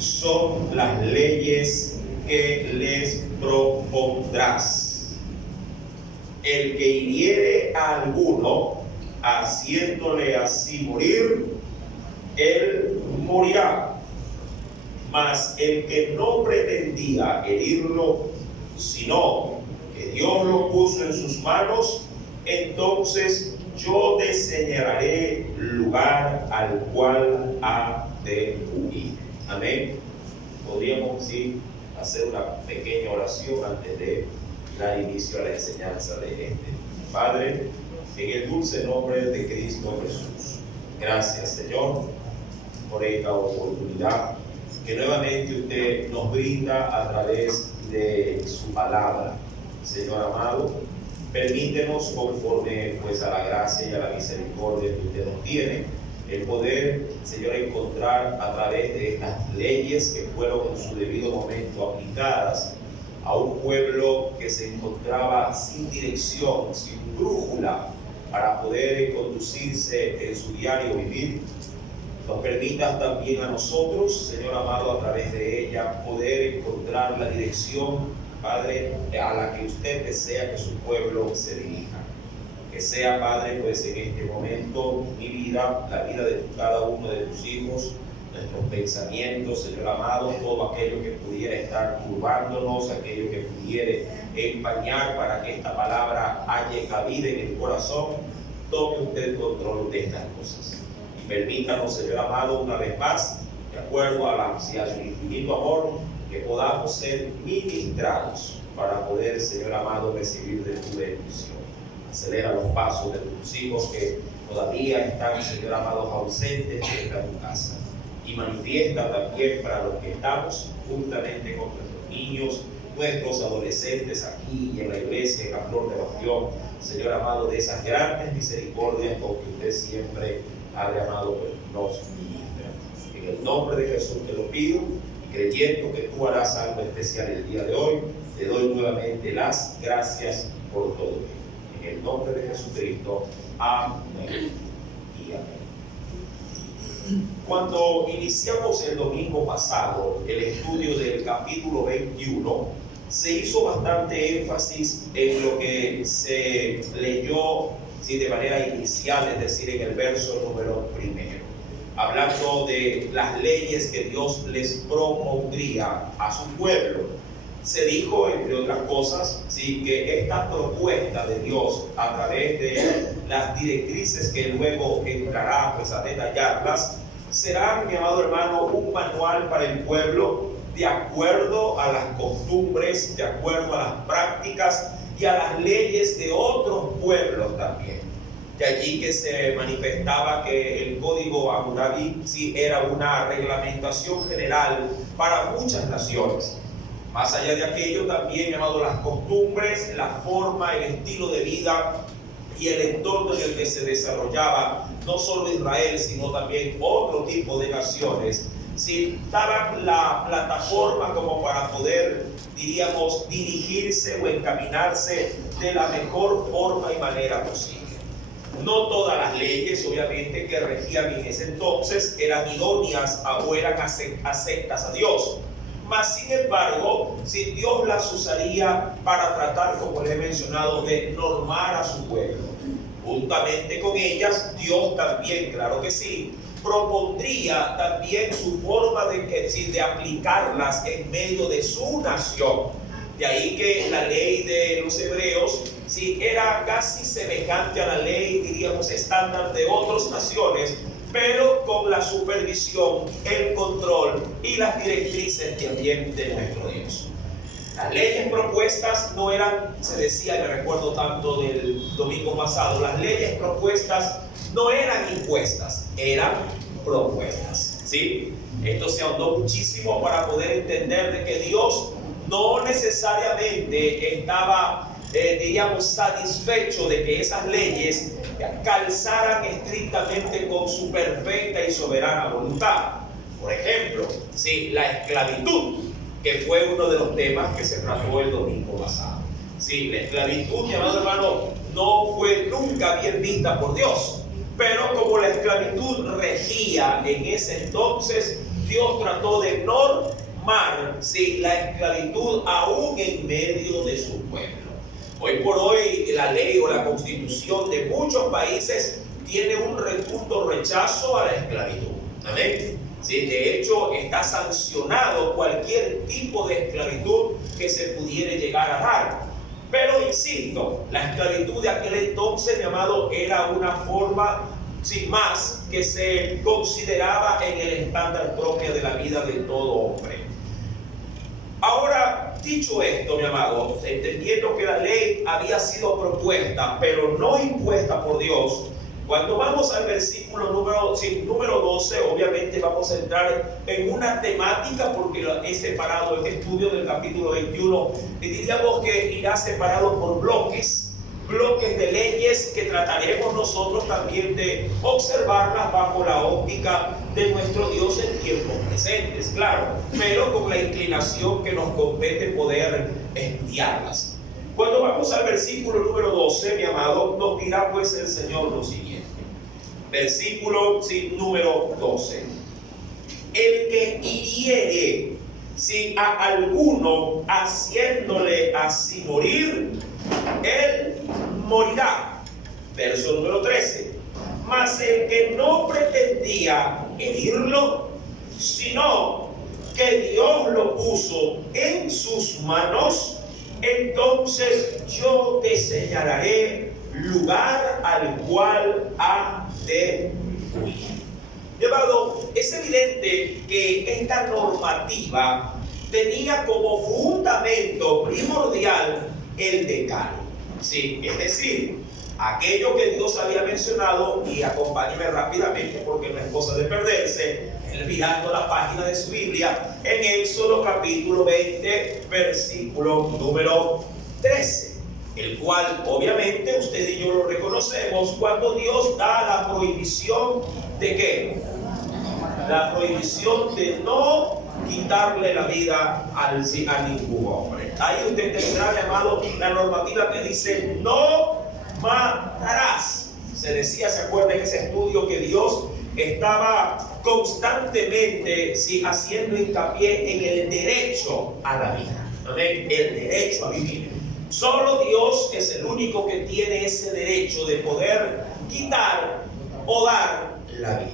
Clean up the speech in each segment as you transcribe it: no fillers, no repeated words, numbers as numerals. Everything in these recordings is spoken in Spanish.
son las leyes que les propondrás. El que hiriere a alguno, haciéndole así morir, él morirá. Mas el que no pretendía herirlo, sino que Dios lo puso en sus manos, entonces yo te señalaré lugar al cual ha de huir. Amén. Podríamos hacer una pequeña oración antes de dar inicio a la enseñanza de este. Padre, en el dulce nombre de Cristo Jesús, gracias, Señor, por esta oportunidad que nuevamente usted nos brinda a través de su palabra. Señor amado, permítenos, conforme pues a la gracia y a la misericordia que usted nos tiene, el poder, Señor, encontrar a través de estas leyes que fueron en su debido momento aplicadas a un pueblo que se encontraba sin dirección, sin brújula, para poder conducirse en su diario vivir. Nos permitas también a nosotros, Señor amado, a través de ella poder encontrar la dirección, Padre, a la que usted desea que su pueblo se dirija. Que sea, Padre, pues en este momento mi vida, la vida de cada uno de tus hijos, nuestros pensamientos, Señor amado, todo aquello que pudiera estar turbándonos, aquello que pudiera empañar para que esta palabra haya cabida en el corazón, tome usted control de estas cosas. Y permítanos, Señor amado, una vez más, de acuerdo a su infinito amor, que podamos ser ministrados para poder, Señor amado, recibir de tu bendición. Acelera los pasos de tus hijos que todavía están, Señor amado, ausentes de tu casa. Y manifiesta también para los que estamos juntamente con nuestros niños, nuestros adolescentes aquí y en la iglesia, en la flor de bastión, Señor amado, de esas grandes misericordias con que usted siempre ha amado, pues nos ministra. En el nombre de Jesús te lo pido, y creyendo que tú harás algo especial el día de hoy, te doy nuevamente las gracias por todo. En el nombre de Jesucristo, amén y amén. Cuando iniciamos el domingo pasado el estudio del capítulo 21, se hizo bastante énfasis en lo que se leyó de manera inicial, es decir, en el verso número 1, hablando de las leyes que Dios les propondría a su pueblo. Se dijo, entre otras cosas, que esta propuesta de Dios a través de las directrices que luego entrará pues, a detallarlas, será, mi amado hermano, un manual para el pueblo de acuerdo a las costumbres, de acuerdo a las prácticas y a las leyes de otros pueblos también. De allí que se manifestaba que el Código Hammurabi era una reglamentación general para muchas naciones. Más allá de aquello, también, llamado las costumbres, la forma, el estilo de vida y el entorno en el que se desarrollaba no solo Israel, sino también otro tipo de naciones, daban la plataforma como para poder, diríamos, dirigirse o encaminarse de la mejor forma y manera posible. No todas las leyes, obviamente, que regían en ese entonces eran idóneas o eran aceptas a Dios. Mas, sin embargo, si Dios las usaría para tratar, como les he mencionado, de normar a su pueblo. Juntamente con ellas, Dios también, claro que sí, propondría también su forma de aplicarlas en medio de su nación. De ahí que la ley de los hebreos era casi semejante a la ley, diríamos, estándar de otras naciones, pero con la supervisión, el control y las directrices también de nuestro Dios. Las leyes propuestas no eran, se decía, y me recuerdo tanto del domingo pasado, las leyes propuestas no eran impuestas, eran propuestas. Esto se ahondó muchísimo para poder entender de que Dios no necesariamente estaba, diríamos, satisfecho de que esas leyes calzaran estrictamente con su perfecta y soberana voluntad. Por ejemplo, la esclavitud, que fue uno de los temas que se trató el domingo pasado. La esclavitud, mi amado hermano, no fue nunca bien vista por Dios, pero como la esclavitud regía en ese entonces, Dios trató de normar, sí, la esclavitud aún en medio de su pueblo. Hoy por hoy la ley o la constitución de muchos países tiene un rotundo rechazo a la esclavitud. Amén. Sí, de hecho está sancionado cualquier tipo de esclavitud que se pudiera llegar a dar. Pero insisto, la esclavitud de aquel entonces, mi amado, era una forma sin más que se consideraba en el estándar propio de la vida de todo hombre. Ahora, dicho esto, mi amado, entendiendo que la ley había sido propuesta, pero no impuesta por Dios, cuando vamos al versículo número 12, obviamente vamos a entrar en una temática, porque he separado este estudio del capítulo 21, y diríamos que irá separado por bloques de leyes que trataremos nosotros también de observarlas bajo la óptica de nuestro Dios en tiempos presentes, claro, pero con la inclinación que nos compete poder estudiarlas. Cuando vamos al versículo número 12, mi amado, nos dirá pues el Señor lo siguiente. Versículo número 12. El que hiriere a alguno haciéndole así morir, él morirá. Verso número 13. Mas el que no pretendía herirlo, sino que Dios lo puso en sus manos, entonces yo te señalaré lugar al cual ha de huir. Llevado, es evidente que esta normativa tenía como fundamento primordial el decálogo. Sí, es decir, aquello que Dios había mencionado, y acompáñeme rápidamente porque no es cosa de perderse, mirando la página de su Biblia, en Éxodo capítulo 20, versículo número 13, el cual obviamente usted y yo lo reconocemos cuando Dios da la prohibición de ¿qué? La prohibición de no quitarle la vida a ningún hombre. Ahí usted tendrá, llamado, la normativa que dice no matarás. Se decía, se acuerda en ese estudio, que Dios estaba constantemente haciendo hincapié en el derecho a la vida. ¿Amén? El derecho a vivir. Solo Dios es el único que tiene ese derecho de poder quitar o dar la vida.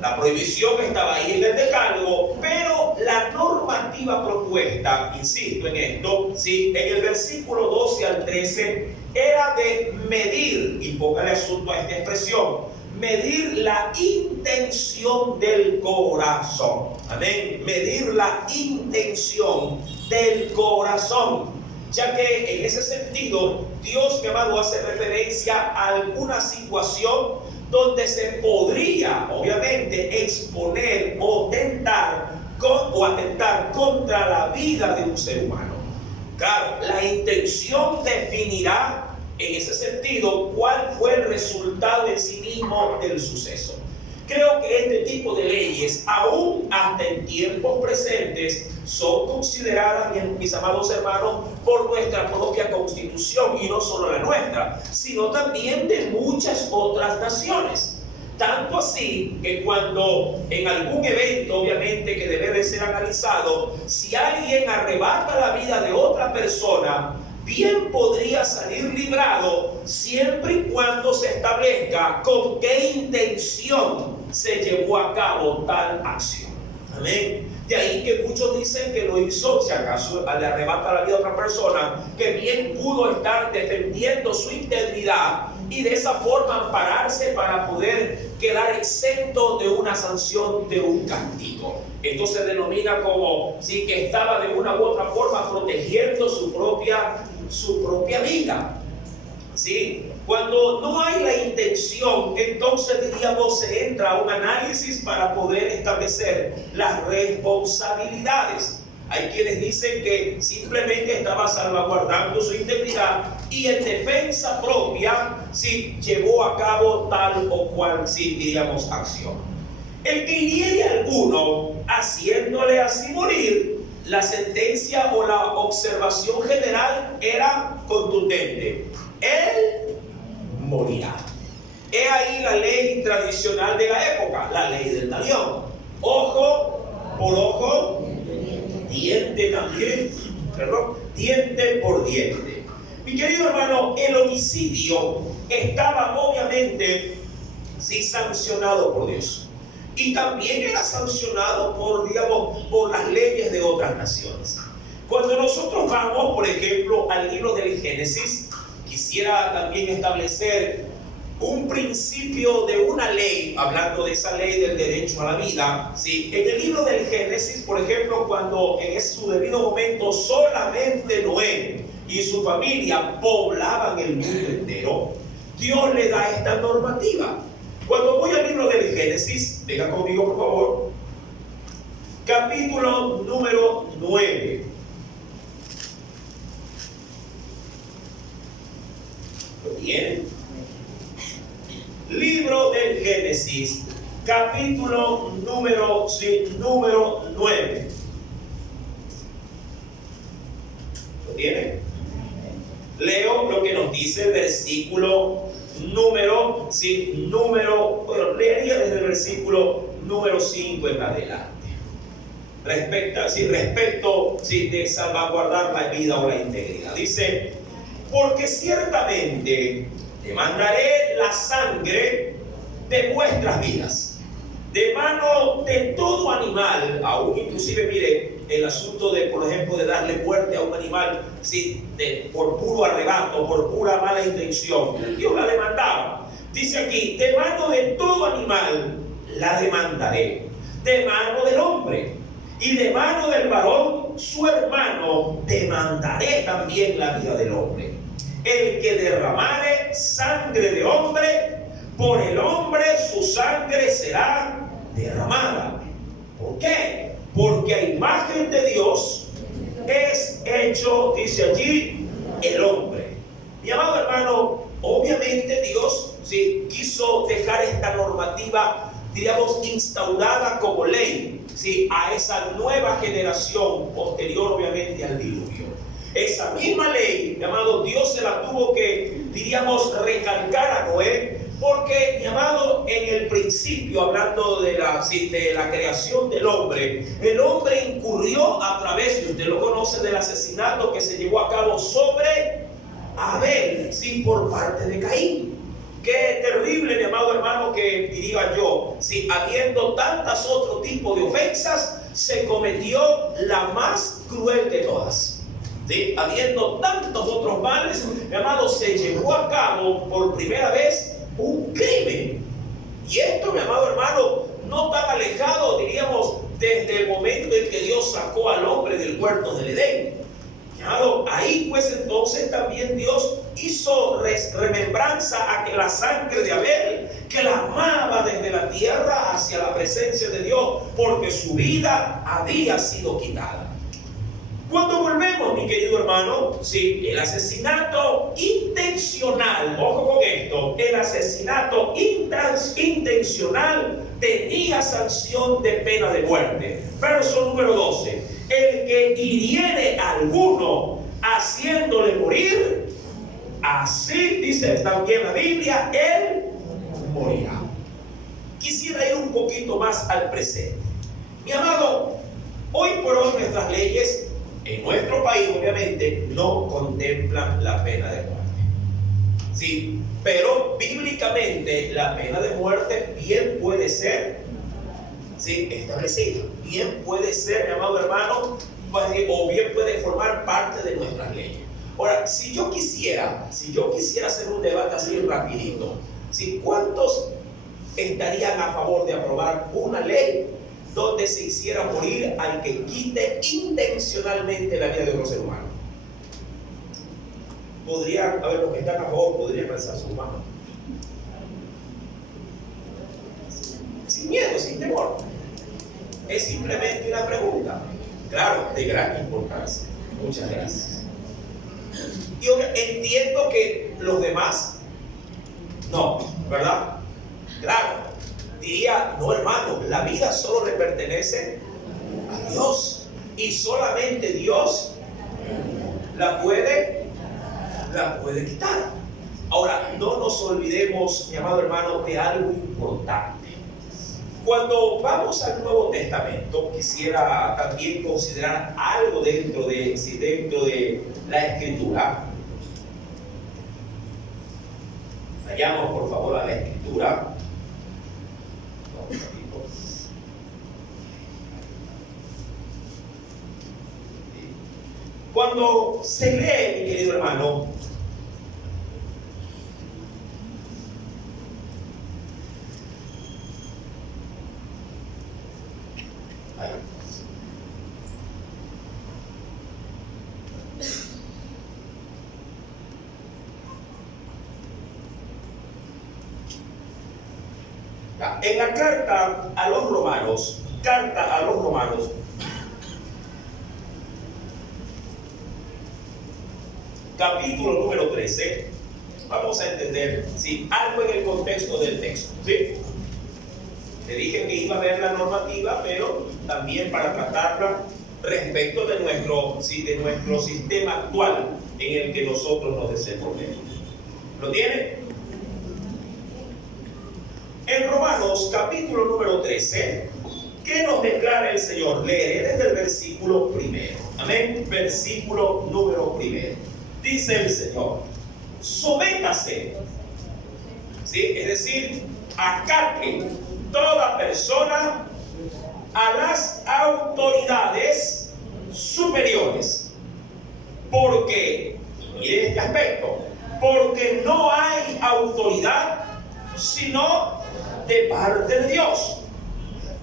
La prohibición estaba ahí en el decálogo, pero la normativa propuesta, insisto en esto, en el versículo 12 al 13, era de medir, y póngale asunto a esta expresión, medir la intención del corazón. Amén. Medir la intención del corazón. Ya que en ese sentido, Dios, mi amado, hace referencia a alguna situación donde se podría, obviamente, exponer o atentar contra la vida de un ser humano. Claro, la intención definirá en ese sentido cuál fue el resultado en sí mismo del suceso. Creo que este tipo de leyes, aún hasta en tiempos presentes, son consideradas, mis amados hermanos, por nuestra propia constitución, y no solo la nuestra, sino también de muchas otras naciones. Tanto así que cuando en algún evento, obviamente, que debe de ser analizado, si alguien arrebata la vida de otra persona, bien podría salir librado siempre y cuando se establezca con qué intención se llevó a cabo tal acción. Amén. De ahí que muchos dicen que lo hizo, si acaso le arrebata la vida a otra persona, que bien pudo estar defendiendo su integridad y de esa forma ampararse para poder quedar exento de una sanción, de un castigo. Esto se denomina como que estaba de una u otra forma protegiendo su propia vida. ¿Sí? Cuando no hay la intención, entonces diríamos se entra a un análisis para poder establecer las responsabilidades. Hay quienes dicen que simplemente estaba salvaguardando su integridad y en defensa propia llevó a cabo tal o cual diríamos acción. El que hiriere a alguno haciéndole así morir, la sentencia o la observación general era contundente: él morirá. He ahí la ley tradicional de la época, la ley del talión. ojo por ojo, diente también, perdón, diente por diente. Mi querido hermano, el homicidio estaba obviamente sancionado por Dios. Y también era sancionado por, digamos, por las leyes de otras naciones. Cuando nosotros vamos, por ejemplo, al libro del Génesis, quisiera también establecer un principio de una ley, hablando de esa ley del derecho a la vida. ¿Sí? En el libro del Génesis, por ejemplo, cuando en su debido momento solamente Noé y su familia poblaban el mundo entero, Dios le da esta normativa. Cuando voy al libro del Génesis, venga conmigo por favor, capítulo número 9. ¿Lo tienen? Libro del Génesis, capítulo número 9. ¿Lo tienen? Leo lo que nos dice el versículo leería desde el versículo número 5 en adelante. Respecto de salvaguardar la vida o la integridad. Dice: porque ciertamente demandaré la sangre de vuestras vidas, de mano de todo animal, aún inclusive, mire, el asunto de, por ejemplo, de darle muerte a un animal, por puro arrebato, por pura mala intención, Dios la demandaba. Dice aquí: de mano de todo animal la demandaré, de mano del hombre y de mano del varón su hermano demandaré también la vida del hombre. El que derramare sangre de hombre, por el hombre su sangre será derramada. ¿Por qué? Porque a imagen de Dios es hecho, dice allí, el hombre. Mi amado hermano, obviamente Dios quiso dejar esta normativa, diríamos, instaurada como ley, a esa nueva generación posterior, obviamente, al diluvio. Esa misma ley, llamado, Dios se la tuvo que, diríamos, recalcar a Noé, porque, llamado, en el principio, hablando de la creación del hombre, el hombre incurrió a través, y usted lo conoce, del asesinato que se llevó a cabo sobre Abel, por parte de Caín. Qué terrible, mi amado hermano, que diría yo, habiendo tantas otro tipo de ofensas, se cometió la más cruel de todas. Habiendo tantos otros males, mi amado, se llevó a cabo por primera vez un crimen. Y esto, mi amado hermano, no tan alejado, diríamos, desde el momento en que Dios sacó al hombre del huerto del Edén. Ahí pues entonces también Dios hizo remembranza a que la sangre de Abel clamaba desde la tierra hacia la presencia de Dios, porque su vida había sido quitada. Cuando volvemos, mi querido hermano, el asesinato intencional, ojo con esto, el asesinato intencional tenía sanción de pena de muerte. Verso número 12: el que hiriere a alguno haciéndole morir, así dice también la Biblia, él morirá. Quisiera ir un poquito más al presente. Mi amado, hoy por hoy nuestras leyes en nuestro país obviamente no contemplan la pena de muerte. Pero bíblicamente la pena de muerte bien puede ser establecida, bien puede ser, mi amado hermano, o bien puede formar parte de nuestras leyes. Ahora, si yo quisiera hacer un debate así rapidito, ¿cuántos estarían a favor de aprobar una ley donde se hiciera morir al que quite intencionalmente la vida de otro ser humano? Podrían, a ver, los que están a favor, podrían alzar sus manos. Sin miedo, sin temor. Es simplemente una pregunta, claro, de gran importancia. Muchas gracias. Yo entiendo que los demás no, ¿verdad? Claro. Diría: no, hermano, la vida solo le pertenece a Dios y solamente Dios la puede quitar. Ahora, no nos olvidemos, mi amado hermano, de algo importante. Cuando vamos al Nuevo Testamento, quisiera también considerar algo dentro de la Escritura. Vayamos por favor a la Escritura. Cuando se lee, mi querido hermano, en la carta a los romanos, capítulo número 13, vamos a entender algo en el contexto del texto. ¿Sí? Te dije que iba a ver la normativa, pero también para tratarla respecto de nuestro sistema actual en el que nosotros nos desenvolvemos. ¿Lo tiene? En Romanos capítulo número 13, ¿qué nos declara el Señor? Leeré desde el versículo primero. Amén. Versículo número primero. Dice el Señor: sométase. ¿Sí? Es decir, acate toda persona a las autoridades superiores. Porque, mire este aspecto, porque no hay autoridad sino de parte de Dios.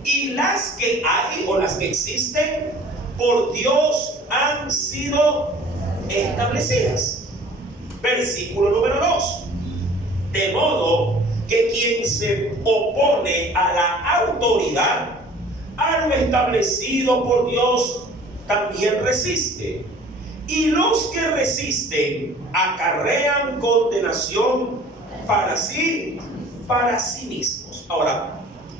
Y las que hay o las que existen por Dios han sido establecidas. Versículo número 2. De modo que quien se opone a la autoridad, a lo establecido por Dios, también resiste. Y los que resisten acarrean condenación para sí mismos. Ahora,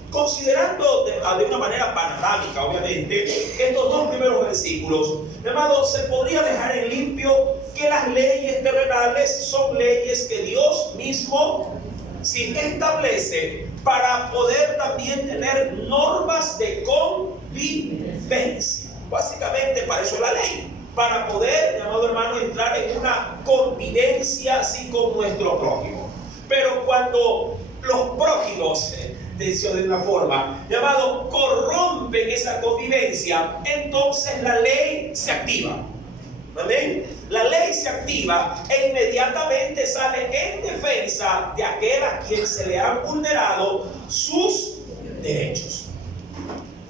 considerando de una manera panorámica, obviamente, estos dos primeros versículos, mi amado, se podría dejar en limpio que las leyes terrenales son leyes que Dios mismo establece para poder también tener normas de convivencia. Básicamente para eso es la ley, para poder, mi amado hermano, entrar en una convivencia así con nuestro prójimo. Pero cuando los prójimos, dicho de una forma, llamado, corrompen esa convivencia, entonces la ley se activa. ¿Amén? La ley se activa e inmediatamente sale en defensa de aquel a quien se le han vulnerado sus derechos.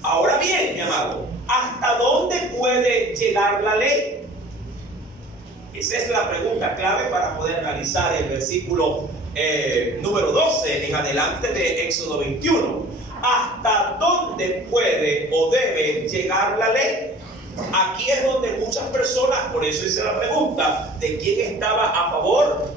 Ahora bien, mi amado, ¿hasta dónde puede llegar la ley? Esa es la pregunta clave para poder analizar el versículo número 12 en adelante de Éxodo 21. ¿Hasta dónde puede o debe llegar la ley? Aquí es donde muchas personas, por eso hice la pregunta de quién estaba a favor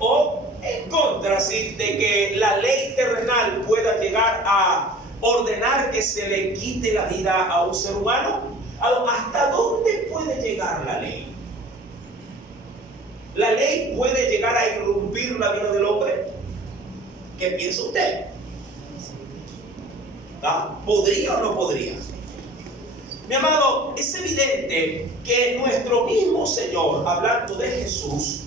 o en contra, de que la ley terrenal pueda llegar a ordenar que se le quite la vida a un ser humano. ¿Hasta dónde puede llegar la ley? ¿La ley puede llegar a irrumpir la vida del hombre? ¿Qué piensa usted? ¿Podría o no podría? Mi amado, es evidente que nuestro mismo Señor, hablando de Jesús,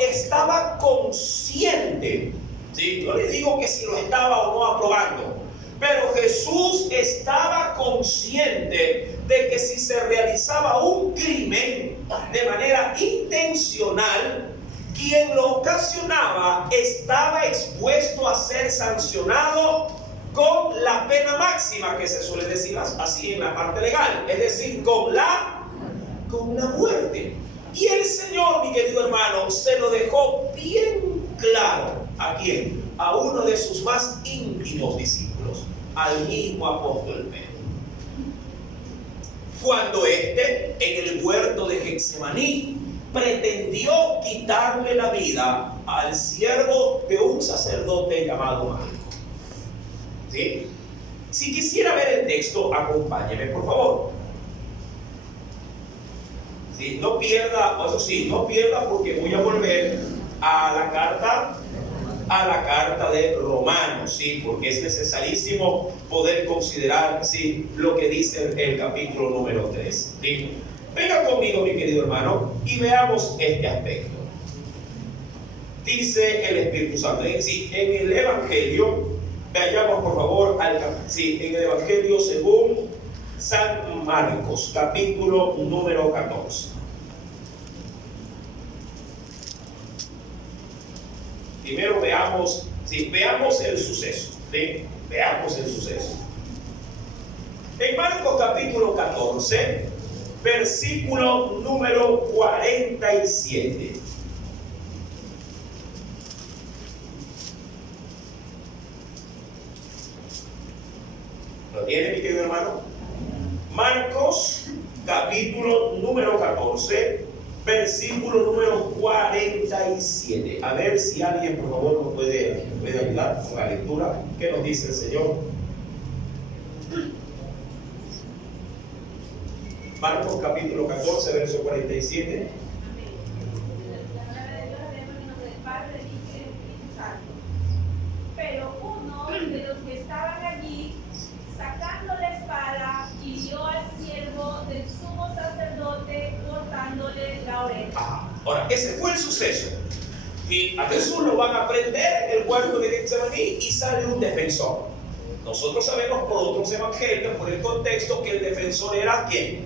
estaba consciente. ¿Sí? No le digo que si lo estaba o no aprobando, pero Jesús estaba consciente de que si se realizaba un crimen de manera intencional, quien lo ocasionaba estaba expuesto a ser sancionado con la pena máxima, que se suele decir así en la parte legal, es decir, con la muerte. Y el Señor, mi querido hermano, se lo dejó bien claro. ¿A quién? A uno de sus más íntimos discípulos, al mismo apóstol Pedro. Cuando éste, en el huerto de Getsemaní, pretendió quitarle la vida al siervo de un sacerdote llamado Malco. ¿Sí? Si quisiera ver el texto, acompáñeme por favor. ¿Sí? No pierda, eso sí, no pierda, porque voy a volver a la carta a la carta de Romanos, ¿sí? Porque es necesarísimo poder considerar, ¿sí?, lo que dice el capítulo número 3, ¿sí? Venga conmigo, mi querido hermano, y veamos este aspecto. Dice el Espíritu Santo, ¿sí?, en el Evangelio, vayamos por favor sí, en el Evangelio según San Marcos, capítulo número 14. Primero veamos, sí, veamos el suceso, ¿sí? Veamos el suceso. En Marcos capítulo 14, versículo número 47. ¿Lo tiene, mi querido hermano? Marcos capítulo número 14, versículo número 47. A ver si alguien por favor nos puede ayudar con la lectura. ¿Qué nos dice el Señor? Marcos capítulo 14, verso 47. Pero uno de los que estaban allí, sacando la espada, hirió al siervo del sumo sacerdote, cortándole la oreja. Ahora, ese fue el suceso. Y a Jesús lo van a prender en el huerto de Getsemaní y sale un defensor. Nosotros sabemos por otros evangelios, por el contexto, que el defensor era ¿quién?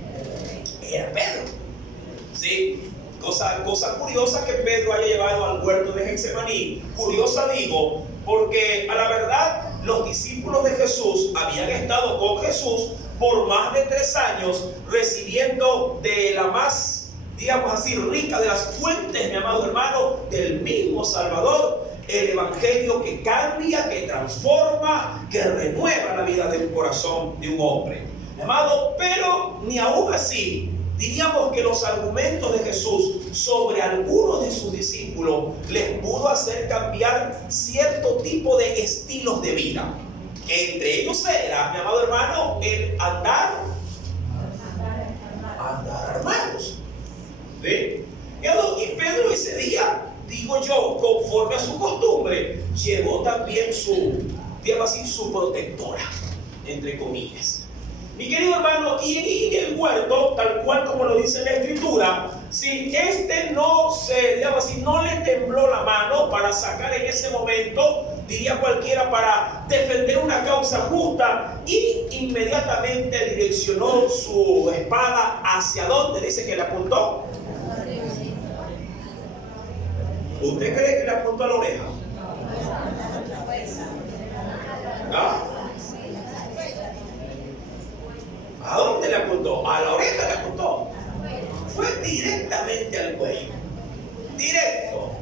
Era Pedro. ¿Sí? Cosa curiosa que Pedro haya llevado al huerto de Getsemaní. Curiosa digo, porque a la verdad los discípulos de Jesús habían estado con Jesús por más de 3 años, recibiendo de la más, digamos así, rica de las fuentes, mi amado hermano, del mismo Salvador, el evangelio que cambia, que transforma, que renueva la vida del corazón de un hombre, mi amado. Pero ni aún así diríamos que los argumentos de Jesús sobre algunos de sus discípulos les pudo hacer cambiar cierto tipo de estilos de vida. Entre ellos era, mi amado hermano, el andar armados. ¿Sí? Y Pedro ese día, digo yo, conforme a su costumbre, llevó también digamos así, su protectora, entre comillas. Mi querido hermano, y en el huerto, tal cual como lo dice la Escritura, si digamos así, no le tembló la mano para sacar en ese momento, diría cualquiera, para defender una causa justa, y inmediatamente direccionó su espada hacia dónde dice que le apuntó. ¿Usted cree que le apuntó a la oreja? ¿Ah? ¿A dónde le apuntó? A la oreja le apuntó. Fue directamente al cuello. Directo.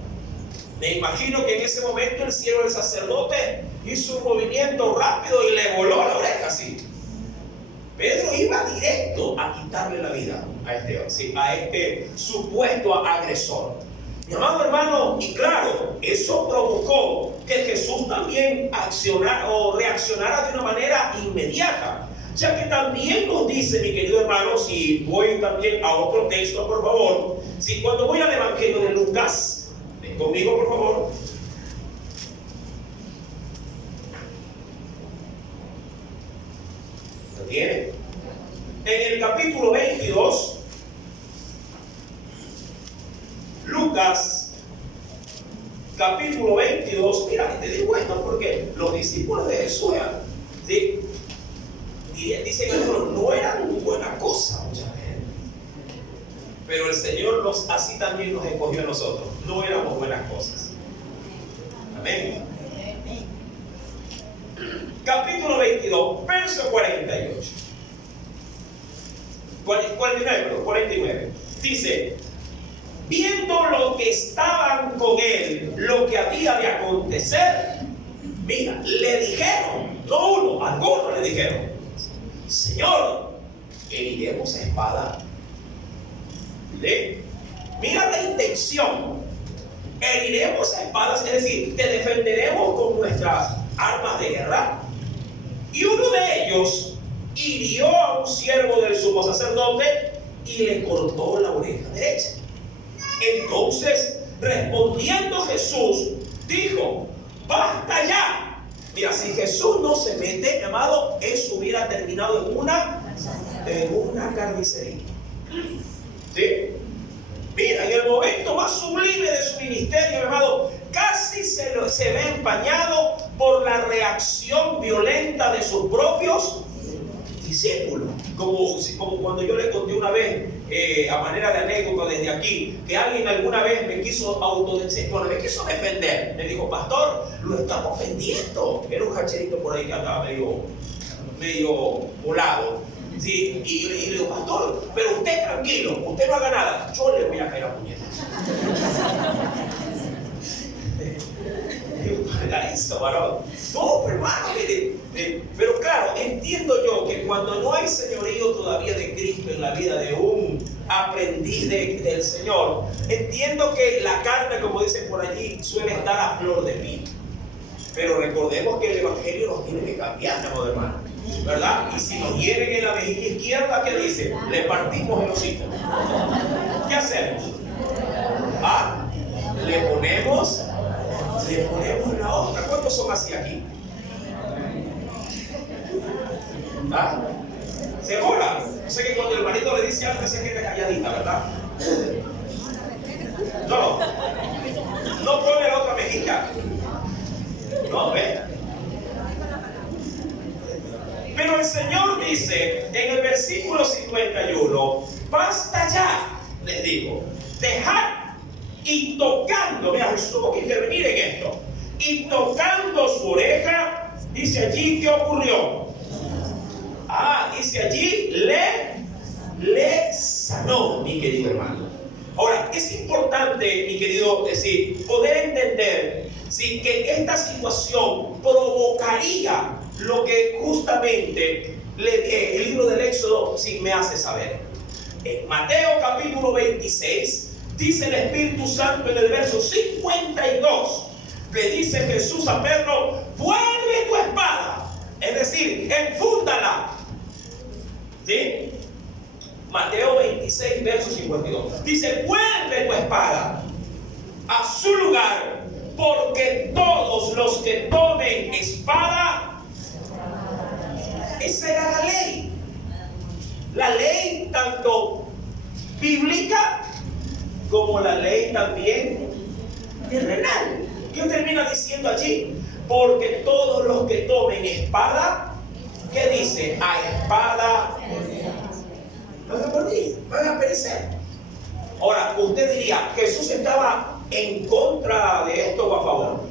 Me imagino que en ese momento el siervo del sacerdote hizo un movimiento rápido y le voló a la oreja así. Pedro iba directo a quitarle la vida a este supuesto agresor. Mi amado hermano, y claro, eso provocó que Jesús también accionara o reaccionara de una manera inmediata. Ya que también nos dice, mi querido hermano, si voy también a otro texto, por favor, si cuando voy al Evangelio de Lucas, ven conmigo, por favor. ¿Lo tiene? En el capítulo 22, Lucas, capítulo 22, mira, te digo esto porque los discípulos de Jesús, ¿sí?, dicen algunos, no eran buena cosa muchas veces, pero el Señor así también nos escogió a nosotros. No éramos buenas cosas. Amén. Capítulo 22, verso 48. 49. Dice: viendo lo que estaban con él, lo que había de acontecer, mira, le dijeron, no uno, algunos le dijeron: Señor, heriremos a espada. Mira la intención. Heriremos a espadas, es decir, te defenderemos con nuestras armas de guerra. Y uno de ellos hirió a un siervo del sumo sacerdote y le cortó la oreja derecha. Entonces, respondiendo Jesús, dijo: ¡Basta ya! Mira, si Jesús no se mete, amado, eso hubiera terminado en una carnicería. ¿Sí? Mira, en el momento más sublime de su ministerio, amado, casi se ve empañado por la reacción violenta de sus propios discípulos. Como cuando yo le conté una vez, a manera de anécdota desde aquí, que alguien alguna vez me quiso me quiso defender. Me dijo, pastor, lo estamos ofendiendo. Era un hacherito por ahí que andaba medio volado. Sí, y le digo, pastor, pero usted tranquilo, usted no haga nada, yo le voy a caer a puñetas. Haga eso, varón. No, pero hermano, mire, pero claro, entiendo yo que cuando no hay señorío todavía de Cristo en la vida de un aprendiz del Señor, entiendo que la carne, como dicen por allí, suele estar a flor de piel. Pero recordemos que el Evangelio nos tiene que cambiar, amado hermano, ¿verdad? Y si nos hieren en la mejilla izquierda, ¿qué dice? Le partimos el hocico. ¿Qué hacemos? ¿Ah? Le ponemos la otra. ¿Cuántos son así aquí? ¿Ah? ¿Segura? Yo sé que cuando el marido le dice algo, se queda calladita, ¿verdad? No pone la otra mejilla. No, ve. Pero el Señor dice en el versículo 51, basta ya, les digo, dejad. Y tocando, mira, Jesús tuvo que intervenir en esto. Y tocando su oreja, dice allí, ¿qué ocurrió? Dice allí, le sanó, mi querido hermano. Ahora, es importante, mi querido, poder entender que esta situación provocaría lo que justamente el libro del Éxodo me hace saber. En Mateo capítulo 26, dice el Espíritu Santo en el verso 52, le dice Jesús a Pedro, vuelve tu espada, es decir, enfúndala. ¿Sí? Mateo 26, verso 52. Dice, vuelve tu espada a su lugar, porque todos los que tomen espada, esa era la ley. La ley tanto bíblica como la ley también terrenal. ¿Qué termina diciendo allí? Porque todos los que tomen espada, ¿qué dice? A espada van a morir, van a perecer. Ahora, usted diría, ¿Jesús estaba en contra de esto o a favor?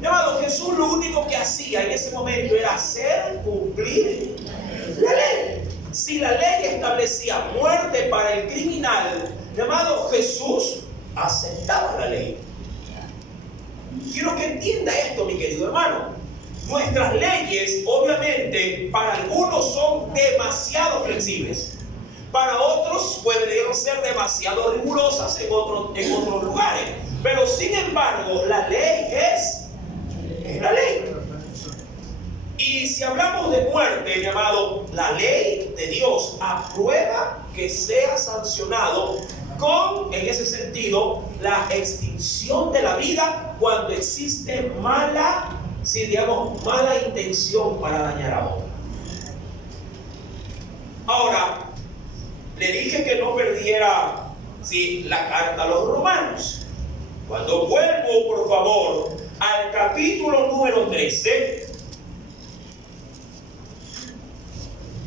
Llamado Jesús, lo único que hacía en ese momento era hacer cumplir la ley. Si la ley establecía muerte para el criminal, llamado Jesús aceptaba la ley. Quiero que entienda esto, mi querido hermano. Nuestras leyes, obviamente, para algunos son demasiado flexibles. Para otros pueden ser demasiado rigurosas en otros lugares. Pero sin embargo, la ley es la ley. Y si hablamos de muerte, mi amado, la ley de Dios aprueba que sea sancionado con, en ese sentido, la extinción de la vida cuando existe mala intención para dañar a otro. Ahora, le dije que no perdiera la carta a los romanos. Cuando vuelvo, por favor, al capítulo número 13,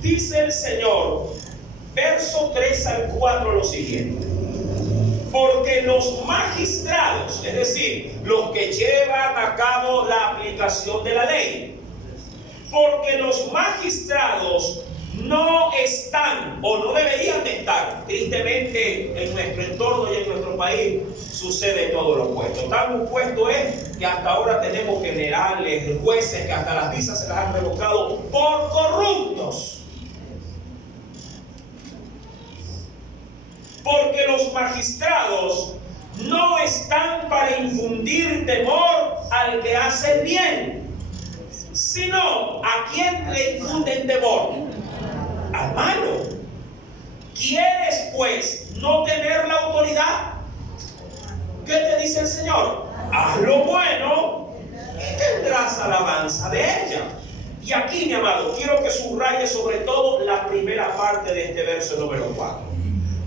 dice el Señor, verso 3 al 4, lo siguiente: porque los magistrados, es decir, los que llevan a cabo la aplicación de la ley, porque los magistrados no están o no deberían de estar. Tristemente, en nuestro entorno y en nuestro país sucede todo lo opuesto. Tan opuesto es que hasta ahora tenemos generales, jueces que hasta las visas se las han revocado por corruptos. Porque los magistrados no están para infundir temor al que hace el bien, sino ¿a quién le infunden temor? Al malo. ¿Quieres pues no tener la autoridad? ¿Qué te dice el Señor? Haz lo bueno y tendrás alabanza de ella. Y aquí, mi amado, quiero que subraye sobre todo la primera parte de este verso número 4.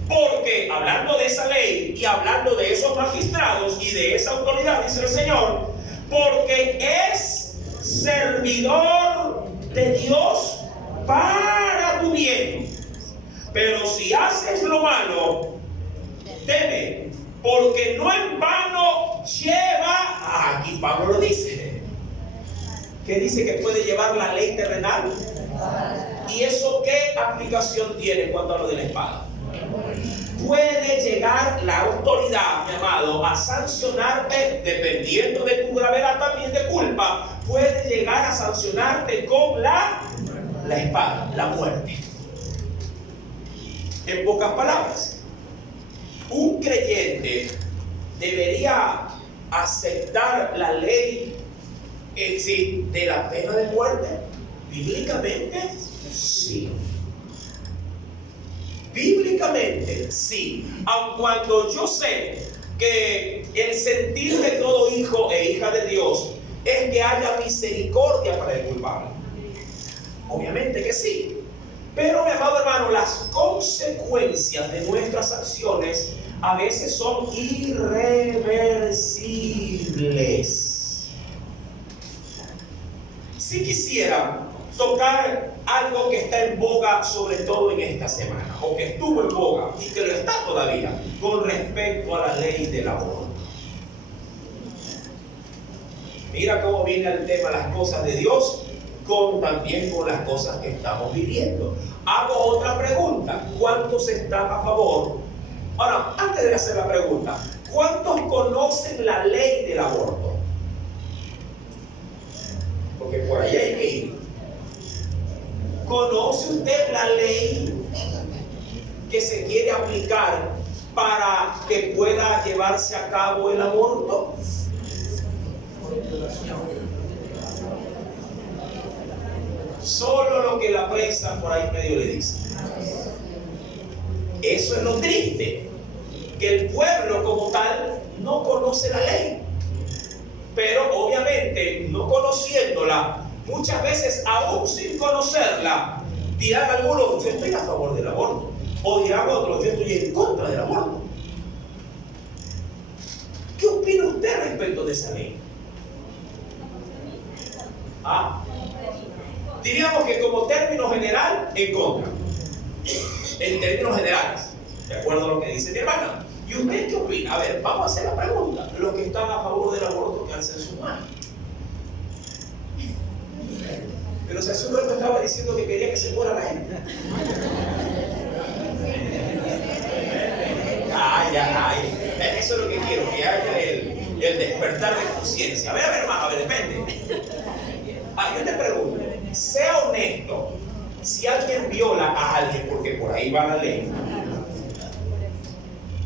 Porque hablando de esa ley y hablando de esos magistrados y de esa autoridad, dice el Señor, porque es servidor de Dios para tu bien. Pero si haces lo malo, teme, porque no en vano lleva, aquí Pablo lo dice, que dice que puede llevar la ley terrenal. ¿Y eso qué aplicación tiene cuando hablo de la espada? Puede llegar la autoridad, mi amado, a sancionarte, dependiendo de tu gravedad también de culpa, puede llegar a sancionarte con la espada, la muerte. En pocas palabras, un creyente debería aceptar la ley en sí de la pena de muerte. Bíblicamente, sí. Bíblicamente, sí. Aun cuando yo sé que el sentir de todo hijo e hija de Dios es que haya misericordia para el culpable. Obviamente que sí. Pero, mi amado hermano, las consecuencias de nuestras acciones a veces son irreversibles. Si quisiera tocar algo que está en boga, sobre todo en esta semana, o que estuvo en boga y que lo está todavía, con respecto a la ley del aborto. Mira cómo viene el tema las cosas de Dios también con las cosas que estamos viviendo. Hago otra pregunta: ¿cuántos están a favor? Ahora, antes de hacer la pregunta, ¿cuántos conocen la ley del aborto? Porque por ahí hay que ir. ¿Conoce usted la ley que se quiere aplicar para que pueda llevarse a cabo el aborto? Solo lo que la prensa por ahí medio le dice. Eso es lo triste, que el pueblo como tal no conoce la ley. Pero obviamente, no conociéndola, muchas veces aún sin conocerla, dirán algunos: yo estoy a favor del aborto, o dirán otros: yo estoy en contra del aborto. ¿Qué opina usted respecto de esa ley? Diríamos que como término general, en contra. En términos generales, de acuerdo a lo que dice mi hermana. ¿Y usted qué opina? A ver, vamos a hacer la pregunta. Los que están a favor del aborto, que alcen su mano. Pero si hace un rato estaba diciendo que quería que se muera la gente. Eso es lo que quiero, que haya el despertar de conciencia. A ver, hermano, depende. Yo te pregunto, sea honesto. Si alguien viola a alguien, porque por ahí va la ley,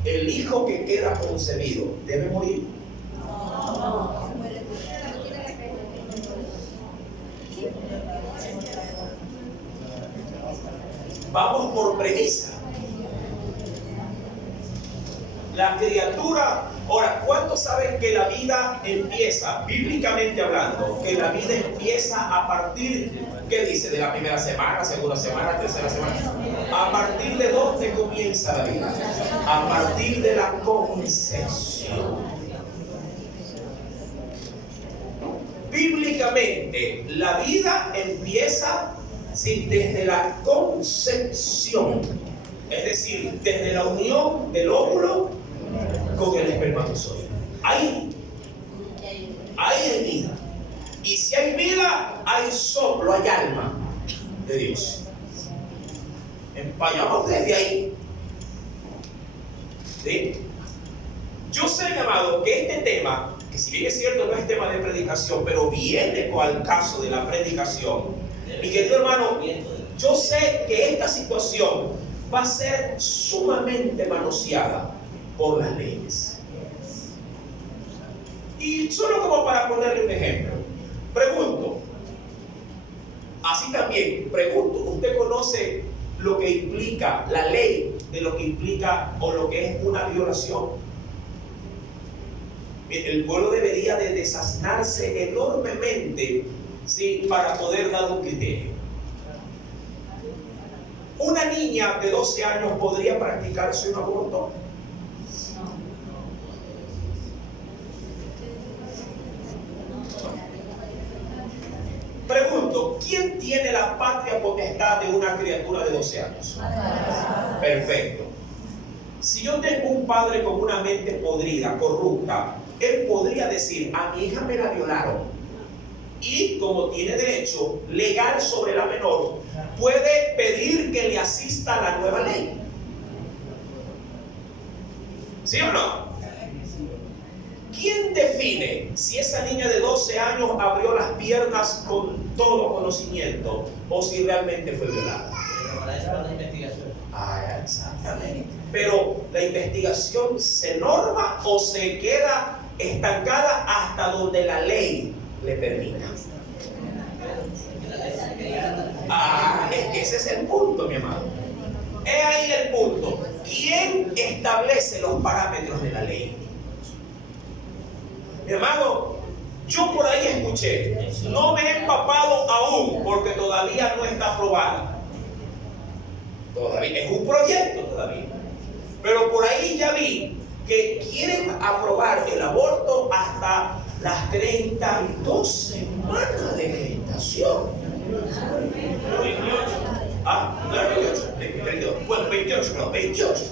el hijo que queda concebido debe morir. Vamos por premisa. La criatura. Ahora, ¿cuántos saben que la vida empieza, bíblicamente hablando, que la vida empieza a partir, ¿qué dice? De la primera semana, segunda semana, tercera semana. ¿A partir de dónde comienza la vida? A partir de la concepción. Bíblicamente, la vida empieza desde la concepción, es decir, desde la unión del óvulo con el espermatozoide. Ahí hay vida. Y si hay vida, hay soplo, hay alma de Dios. Empallamos desde ahí. ¿Sí? Yo sé, mi amado, que este tema, que si bien es cierto no es tema de predicación, pero viene al caso de la predicación. Mi querido hermano, yo sé que esta situación va a ser sumamente manoseada por las leyes. Y solo como para ponerle un ejemplo, pregunto, así también pregunto: ¿usted conoce lo que implica la ley de lo que implica o lo que es una violación? El pueblo debería de desasnarse enormemente, ¿sí?, para poder dar un criterio. ¿Una niña de 12 años podría practicarse un aborto? Pregunto, ¿quién tiene la patria potestad de una criatura de 12 años? Perfecto. Si yo tengo un padre con una mente podrida, corrupta, él podría decir, a mi hija me la violaron. Y como tiene derecho legal sobre la menor, puede pedir que le asista la nueva ley. ¿Sí o no? ¿Quién define si esa niña de 12 años abrió las piernas con todo conocimiento o si realmente fue violada? Pero para eso va la investigación. Ah, exactamente. Pero la investigación se norma o se queda estancada hasta donde la ley le permita. Ah, es que ese es el punto, mi amado. Es ahí el punto. ¿Quién establece los parámetros de la ley? Mi hermano, yo por ahí escuché, no me he empapado aún porque todavía no está aprobado. Todavía es un proyecto todavía. Pero por ahí ya vi que quieren aprobar el aborto hasta las 32 semanas de gestación. 28. Ah, no era 28. 22. Bueno, 28, no, 28.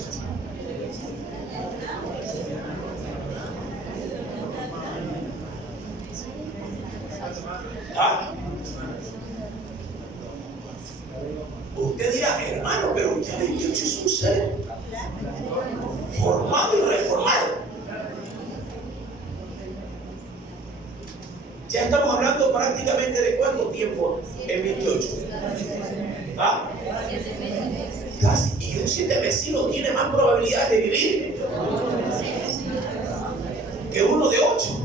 Ah. Usted dirá, hermano, pero ya 28 es un ser formado y reformado. Ya estamos hablando prácticamente de cuánto tiempo en 28. ¿Ah? Casi. Y un 7 vecino tiene más probabilidades de vivir que uno de 8.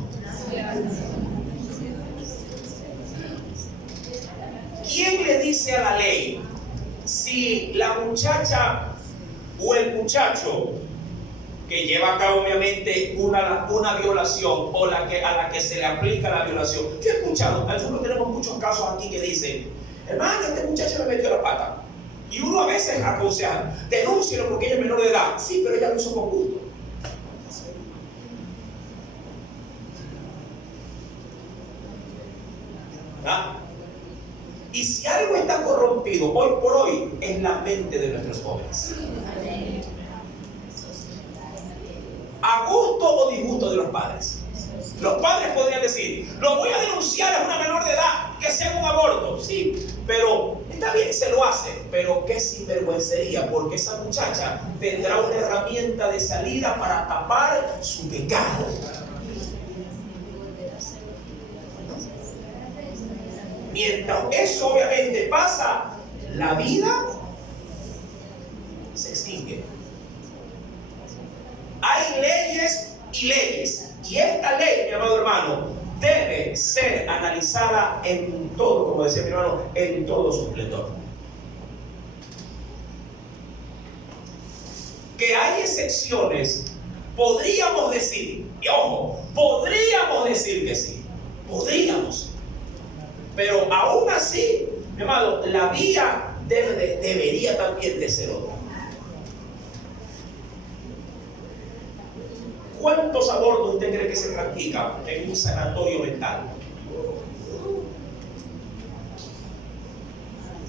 ¿Quién le dice a la ley si la muchacha o el muchacho que lleva a cabo obviamente una violación o a la que se le aplica la violación? Yo he escuchado, nosotros tenemos muchos casos aquí que dicen, hermano, este muchacho me metió la pata. Y uno a veces aconseja, denúncielo porque ella es menor de edad. Sí, pero ella lo hizo con gusto. ¿Ah? Y si algo está corrompido hoy por hoy, es la mente de nuestros jóvenes. A gusto o disgusto de los padres. Los padres podrían decir, lo voy a denunciar a una menor de edad, que sea un aborto. Sí, pero está bien, se lo hace. Pero qué sinvergüencería, porque esa muchacha tendrá una herramienta de salida para tapar su pecado. Mientras eso obviamente pasa, la vida se extingue. Hay leyes y leyes. Y esta ley, mi amado hermano, debe ser analizada en todo, como decía mi hermano, en todo su esplendor. Que hay excepciones, podríamos decir, y ojo, podríamos decir que sí, podríamos. Pero aún así, mi amado, la vía debería también de ser otra. ¿Cuántos abortos usted cree que se practican en un sanatorio mental?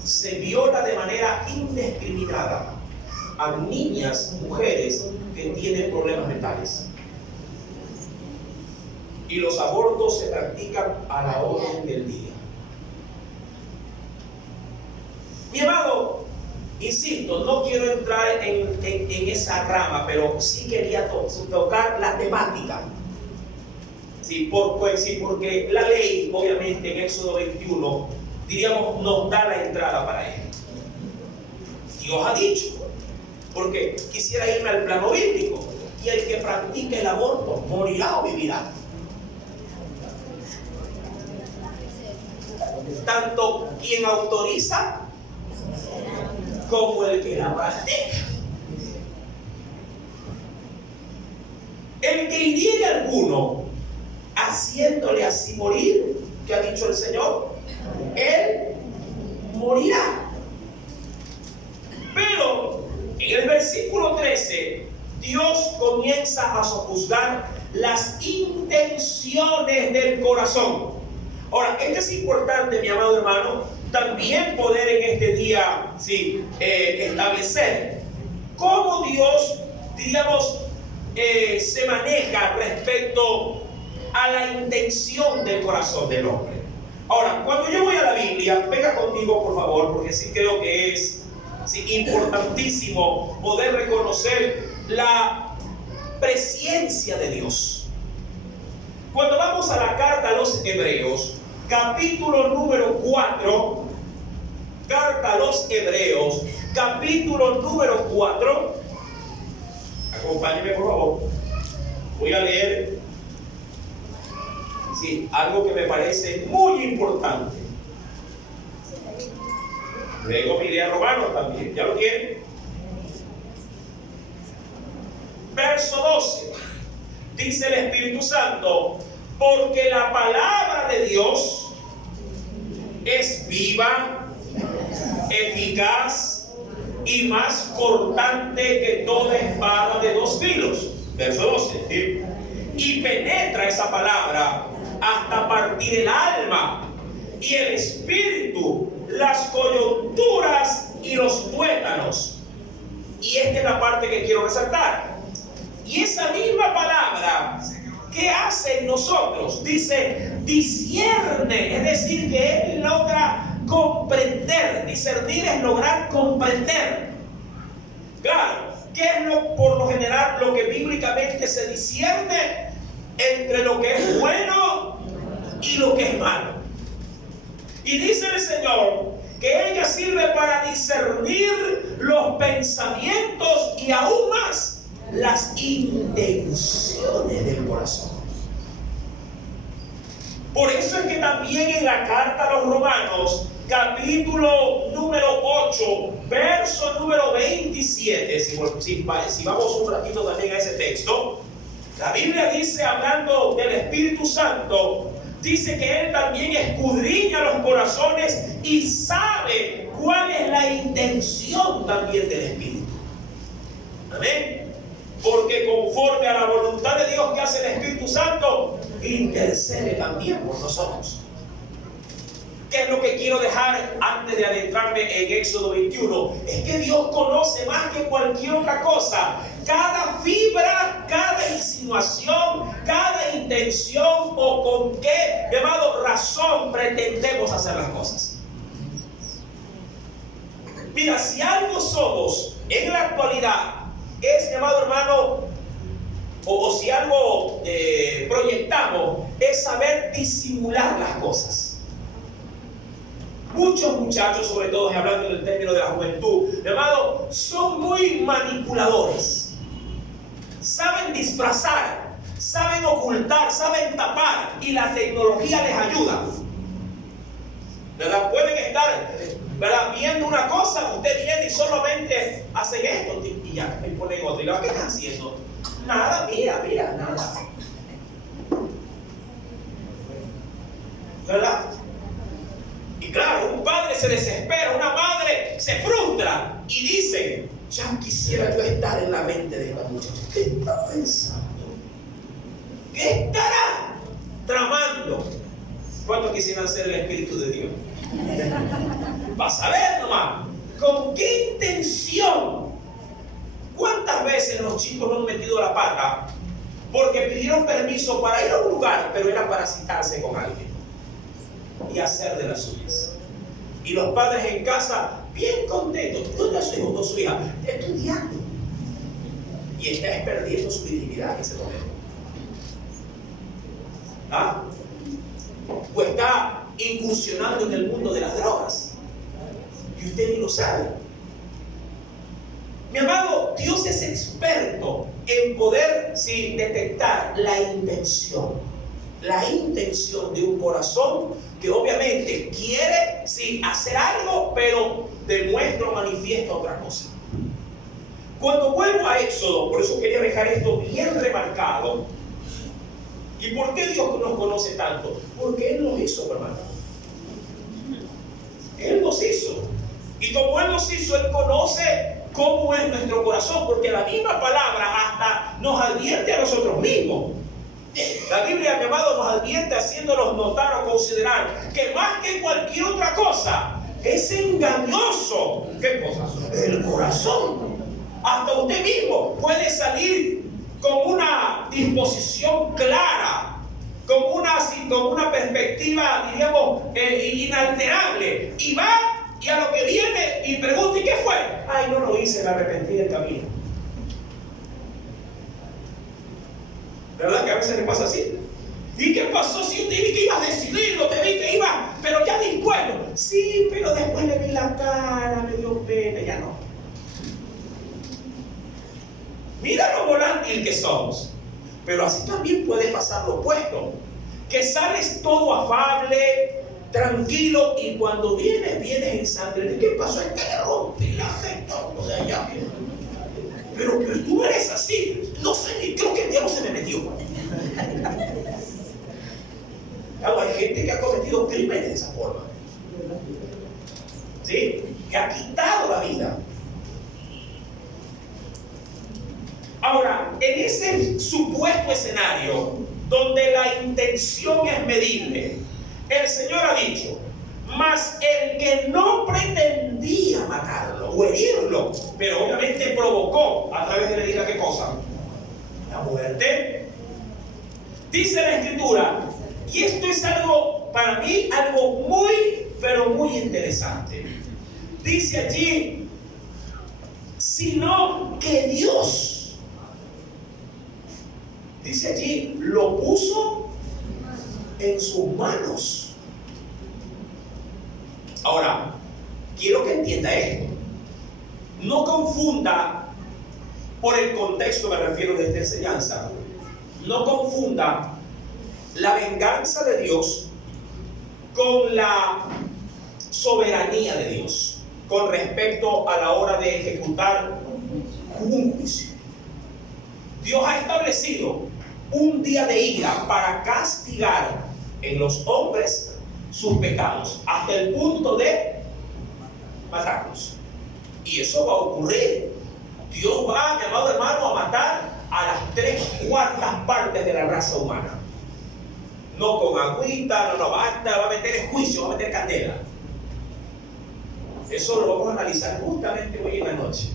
Se viola de manera indiscriminada a niñas, mujeres que tienen problemas mentales. Y los abortos se practican a la orden del día. Mi amado, insisto, no quiero entrar en esa rama, pero sí quería tocar la temática. Sí, porque la ley, obviamente, en Éxodo 21, diríamos, nos da la entrada para él. Dios ha dicho, porque quisiera irme al plano bíblico, y el que practique el aborto morirá o vivirá. Tanto quien autoriza como el que la practica. El que hiriere a alguno haciéndole así morir. ¿Qué ha dicho el Señor? Él morirá. Pero en el versículo 13, Dios comienza a sojuzgar las intenciones del corazón. Ahora, esto es importante, mi amado hermano, también poder en este día establecer cómo Dios, digamos, se maneja respecto a la intención del corazón del hombre. Ahora, cuando yo voy a la Biblia, venga conmigo por favor, porque sí creo que es importantísimo poder reconocer la presencia de Dios. Cuando vamos a la carta a los Hebreos, capítulo número 4, carta a los Hebreos, capítulo número 4, acompáñeme por favor, voy a leer algo que me parece muy importante. Luego miré a Romanos también, ¿ya lo tienen? Verso 12, dice el Espíritu Santo, porque la palabra de Dios es viva, eficaz y más cortante que toda espada de dos filos. Verso 12, ¿sí? Y penetra esa palabra hasta partir el alma y el espíritu, las coyunturas y los tuétanos. Y esta es la parte que quiero resaltar. Y esa misma palabra, ¿qué hace en nosotros? Dice, discierne, es decir, que Él logra comprender. Discernir es lograr comprender. Claro, ¿qué es por lo general lo que bíblicamente se discierne entre lo que es bueno y lo que es malo? Y dice el Señor que ella sirve para discernir los pensamientos y aún más las intenciones del corazón. Por eso es que también en la carta a los Romanos, capítulo número 8, verso número 27, si vamos un ratito también a ese texto, la Biblia dice, hablando del Espíritu Santo, dice que Él también escudriña los corazones y sabe cuál es la intención también del Espíritu. Amén. Porque conforme a la voluntad de Dios que hace el Espíritu Santo, intercede también por nosotros. ¿Qué es lo que quiero dejar antes de adentrarme en Éxodo 21? Es que Dios conoce más que cualquier otra cosa cada fibra, cada insinuación, cada intención o con qué, llamado, razón pretendemos hacer las cosas. Mira, si algo somos en la actualidad es, llamado hermano, o si algo proyectamos, es saber disimular las cosas. Muchos muchachos, sobre todo hablando del término de la juventud, llamado, son muy manipuladores. Saben disfrazar, saben ocultar, saben tapar, y la tecnología les ayuda. ¿Verdad? Pueden estar, ¿verdad?, viendo una cosa, usted viene y solamente hacen esto y ya, me ponen otro. Y la, ¿qué están haciendo? Nada, mira, nada. ¿Verdad? Y claro, un padre se desespera, una madre se frustra y dice, ya quisiera yo estar en la mente de esta muchacha. ¿Qué está pensando? ¿Qué estará tramando? ¿Cuántos quisieran ser el Espíritu de Dios? Vas a ver nomás, ¿con qué intención? ¿Cuántas veces los chicos no han metido la pata porque pidieron permiso para ir a un lugar, pero era para citarse con alguien y hacer de las suyas? Y los padres en casa, bien contentos. ¿Dónde está su hijo o su hija? Estudiando. Y está perdiendo su dignidad en ese momento. ¿Ah? O está incursionando en el mundo de las drogas. Y usted ni lo sabe. Mi amado, Dios es experto en poder detectar la intención de un corazón que obviamente quiere hacer algo, pero demuestra o manifiesta otra cosa. Cuando vuelvo a Éxodo, por eso quería dejar esto bien remarcado, ¿Y por qué Dios nos conoce tanto? Porque Él nos hizo, hermano. Él nos hizo. Y como Él nos hizo, Él conoce cómo es nuestro corazón, porque la misma palabra hasta nos advierte a nosotros mismos. La Biblia, mi amado, nos advierte haciéndonos notar o considerar que más que cualquier otra cosa es engañoso. ¿Qué cosa? El corazón. Hasta usted mismo puede salir con una disposición clara, con una perspectiva, diríamos, inalterable, y va y a lo que viene y pregunta: ¿y qué fue? Ay, no lo hice, me arrepentí del camino. ¿Verdad que a veces le pasa así? ¿Y qué pasó? Si te vi que ibas decidido, te vi que ibas, pero ya dispuesto. Sí, pero después le vi la cara, me dio pena, ya no. Mira lo volátil que somos. Pero así también puede pasar lo opuesto, que sales todo afable, tranquilo, y cuando vienes en sangre. ¿Qué pasó? Es que le rompí la cesta, o sea, ya. Pero tú eres así. No sé, creo que el diablo se me metió. Claro, hay gente que ha cometido crímenes de esa forma, ¿sí? Que ha quitado la vida. Ahora, en ese supuesto escenario donde la intención es medible, el Señor ha dicho: mas el que no pretendía matarlo o herirlo, pero obviamente provocó a través de la herida, ¿qué cosa? La muerte. Dice la Escritura, y esto es algo, para mí, algo muy, pero muy interesante. Dice allí, sino que Dios, dice allí, lo puso en sus manos. Ahora, quiero que entienda esto. No confunda, por el contexto me refiero de esta enseñanza, no confunda la venganza de Dios con la soberanía de Dios con respecto a la hora de ejecutar un juicio. Dios ha establecido un día de ira para castigar en los hombres sus pecados, hasta el punto de matarlos. Y eso va a ocurrir. Dios va, mi amado hermano, a matar a las 3/4 partes de la raza humana. No con agüita, no, va a meter en juicio, va a meter candela. Eso lo vamos a analizar justamente hoy en la noche,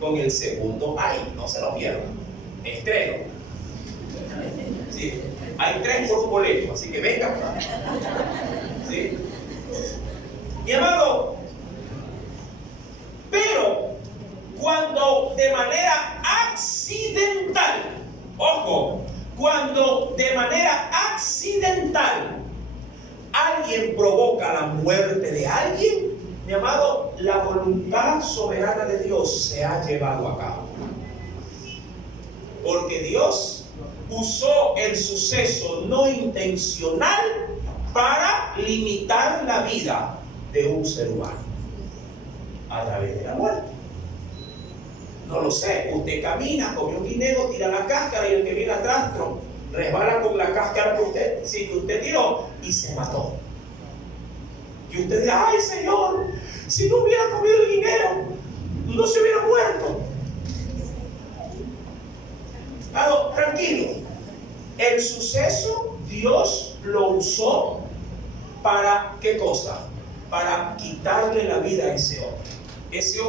con el segundo ay, no se lo pierdan. Estreno. Sí. Hay 3 por un boleto, así que venga. ¿Sí? Mi amado, pero cuando de manera accidental, ojo, cuando de manera accidental alguien provoca la muerte de alguien, mi amado, la voluntad soberana de Dios se ha llevado a cabo. Porque Dios usó el suceso no intencional para limitar la vida de un ser humano a través de la muerte. No lo sé, usted camina, come un guineo, tira la cáscara y el que viene atrás resbala con la cáscara que usted tiró y se mató. Y usted dirá: ay Señor, si no hubiera comido el guineo, no se hubiera muerto. Claro, tranquilo. El suceso Dios lo usó para ¿qué cosa? Para quitarle la vida a ese hombre. Ese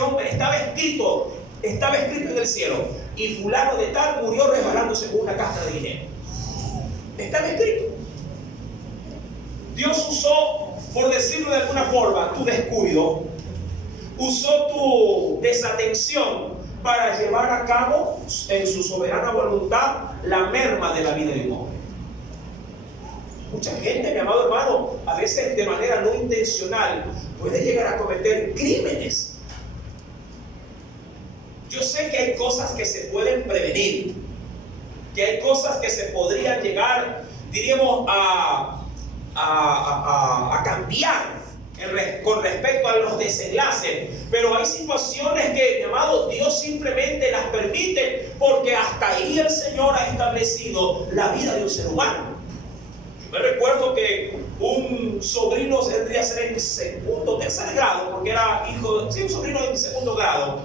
hombre estaba escrito en el cielo: y fulano de tal murió resbalándose con una cáscara de guineo. Estaba escrito. Dios usó, por decirlo de alguna forma, tu descuido, usó tu desatención para llevar a cabo en su soberana voluntad la merma de la vida de un hombre. Mucha gente, mi amado hermano, a veces de manera no intencional puede llegar a cometer crímenes. Yo sé que hay cosas que se pueden prevenir, que hay cosas que se podrían llegar, diríamos, a cambiar con respecto a los desenlaces, pero hay situaciones que, mi amado, Dios simplemente las permite porque hasta ahí el Señor ha establecido la vida de un ser humano. Me recuerdo que un sobrino tendría que ser en segundo, tercer grado, porque era hijo de, sí, un sobrino en segundo grado,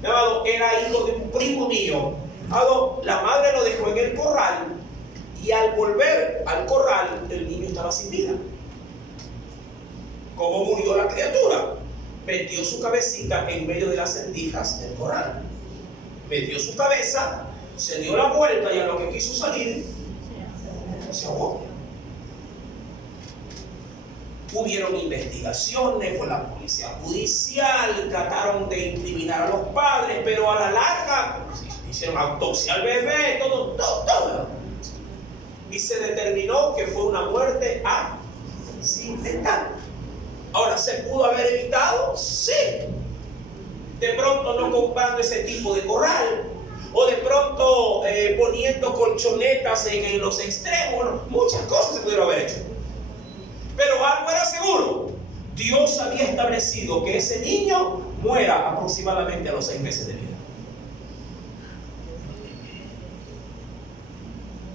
mi amado, era hijo de un primo mío. Amado, la madre lo dejó en el corral y al volver al corral el niño estaba sin vida. ¿Cómo murió la criatura? Metió su cabecita en medio de las rendijas del corral. Metió su cabeza, se dio la vuelta y a lo que quiso salir, se ahogó. Hubieron investigaciones, fue la policía judicial, trataron de incriminar a los padres, pero a la larga hicieron autopsia al bebé, todo. Y se determinó que fue una muerte accidental. Ahora, ¿se pudo haber evitado? Sí. De pronto no comprando ese tipo de corral, o de pronto poniendo colchonetas en los extremos. Bueno, muchas cosas se pudieron haber hecho. Pero algo era seguro: Dios había establecido que ese niño muera aproximadamente a los 6 meses de vida.